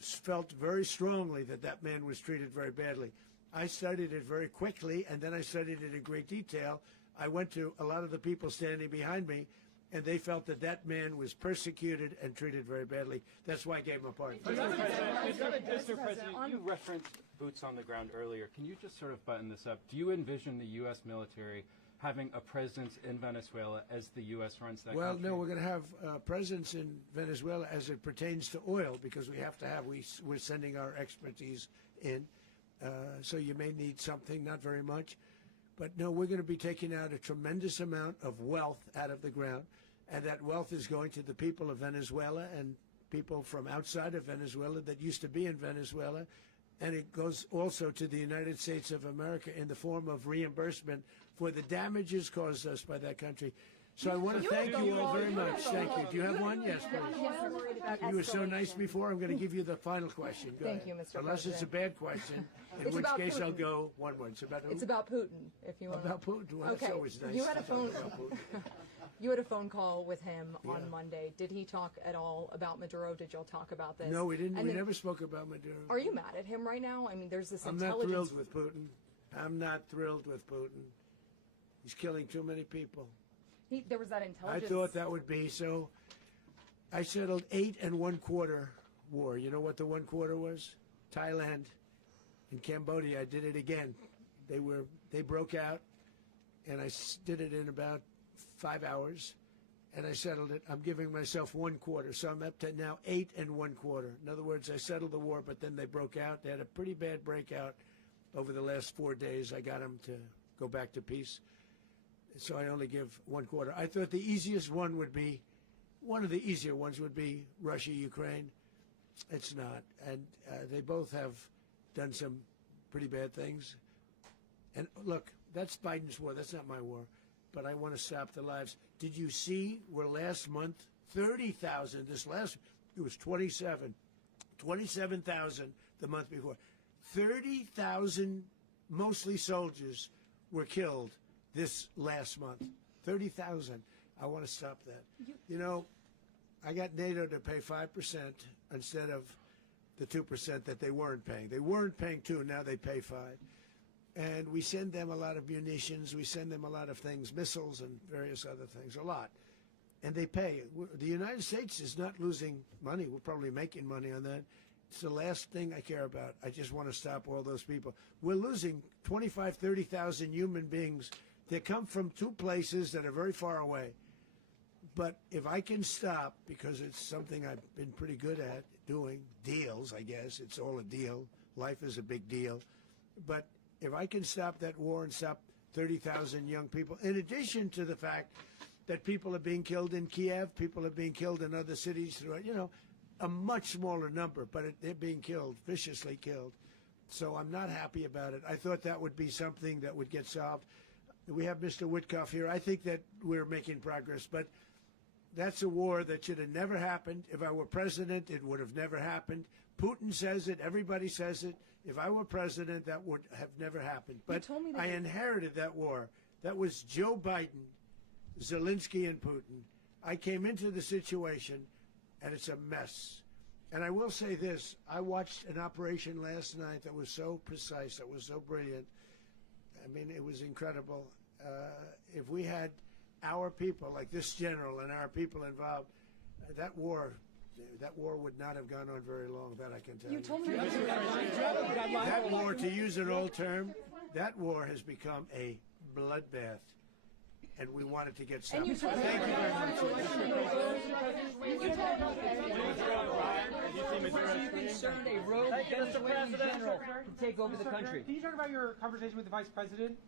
felt very strongly that that man was treated very badly. I studied it very quickly, and then I studied it in great detail. I went to a lot of the people standing behind me, and they felt that that man was persecuted and treated very badly. That's why I gave him a pardon. Mr. President, you referenced boots on the ground earlier. Can you just sort of button this up? Do you envision the U.S. military having a presence in Venezuela as the U.S. runs that country? Well, no, we're going to have a presence in Venezuela as it pertains to oil, because we have to have, we're sending our expertise in. So you may need something, not very much. But no, we're going to be taking out a tremendous amount of wealth out of the ground. and that wealth is going to the people of Venezuela and people from outside of Venezuela that used to be in Venezuela, and it goes also to the United States of America in the form of reimbursement for the damages caused us by that country. So I want to thank you all very much. Thank you. Do you have one? Yes, please. You were so nice before. I'm going to give you the final question. Go Thank ahead. you, Mr. Unless it's a bad question, in which case I'll go one more. It's about who? It's about Putin, if you want. About Putin? Well, that's always nice. You had a to talk phone. about Putin. You had a phone call with him on Monday. Did he talk at all about Maduro? Did y'all talk about this? No, we didn't. And We then, never spoke about Maduro. Are you mad at him right now? I mean, there's this I'm not intelligence. thrilled with Putin. I'm not thrilled with Putin. He's killing too many people. There was that intelligence. I thought that would be so. I settled 8 1/4 war. You know what the 1/4 was? Thailand and Cambodia. I did it again. They broke out, and I did it in about 5 hours, and I settled it. I'm giving myself 1/4, so I'm up to now 8 1/4. In other words, I settled the war, but then they broke out. They had a pretty bad breakout over the last 4 days. I got them to go back to peace. So I only give 1/4. I thought the easiest one would be, one of the easier ones would be Russia, Ukraine. It's not. And they both have done some pretty bad things. And look, that's Biden's war. That's not my war. But I want to stop the lives. Did you see where last month, 30,000, it was 27,000 the month before. 30,000, mostly soldiers, were killed this last month. 30,000. I want to stop that. You know, I got NATO to pay 5% instead of the 2% that they weren't paying. They weren't paying 2, now they pay 5. And we send them a lot of munitions, we send them a lot of things, missiles and various other things, a lot. And they pay. The United States is not losing money. We're probably making money on that. It's the last thing I care about. I just want to stop all those people. We're losing 25, 30,000 human beings. They come from 2 places that are very far away. But if I can stop, because it's something I've been pretty good at doing, deals, I guess. It's all a deal. Life is a big deal. But if I can stop that war and stop 30,000 young people, in addition to the fact that people are being killed in Kiev, people are being killed in other cities throughout, you know, a much smaller number, but they're being killed, viciously killed. So I'm not happy about it. I thought that would be something that would get solved. We have Mr. Witkoff here. I think that we're making progress, but that's a war that should have never happened. If I were president, it would have never happened. Putin says it. Everybody says it. If I were president, that would have never happened. But I inherited that war. That was Joe Biden, Zelensky, and Putin. I came into the situation, and it's a mess. And I will say this. I watched an operation last night that was so precise, that was so brilliant. I mean, it was incredible. If we had our people, like this general, and our people involved, that war would not have gone on very long, that I can tell you. You told me that war, to use an old term, that war has become a bloodbath. And we wanted to get some. Thank you very much. Are you concerned a rogue Venezuelan general can take over the country? Can you talk about your conversation with the vice president?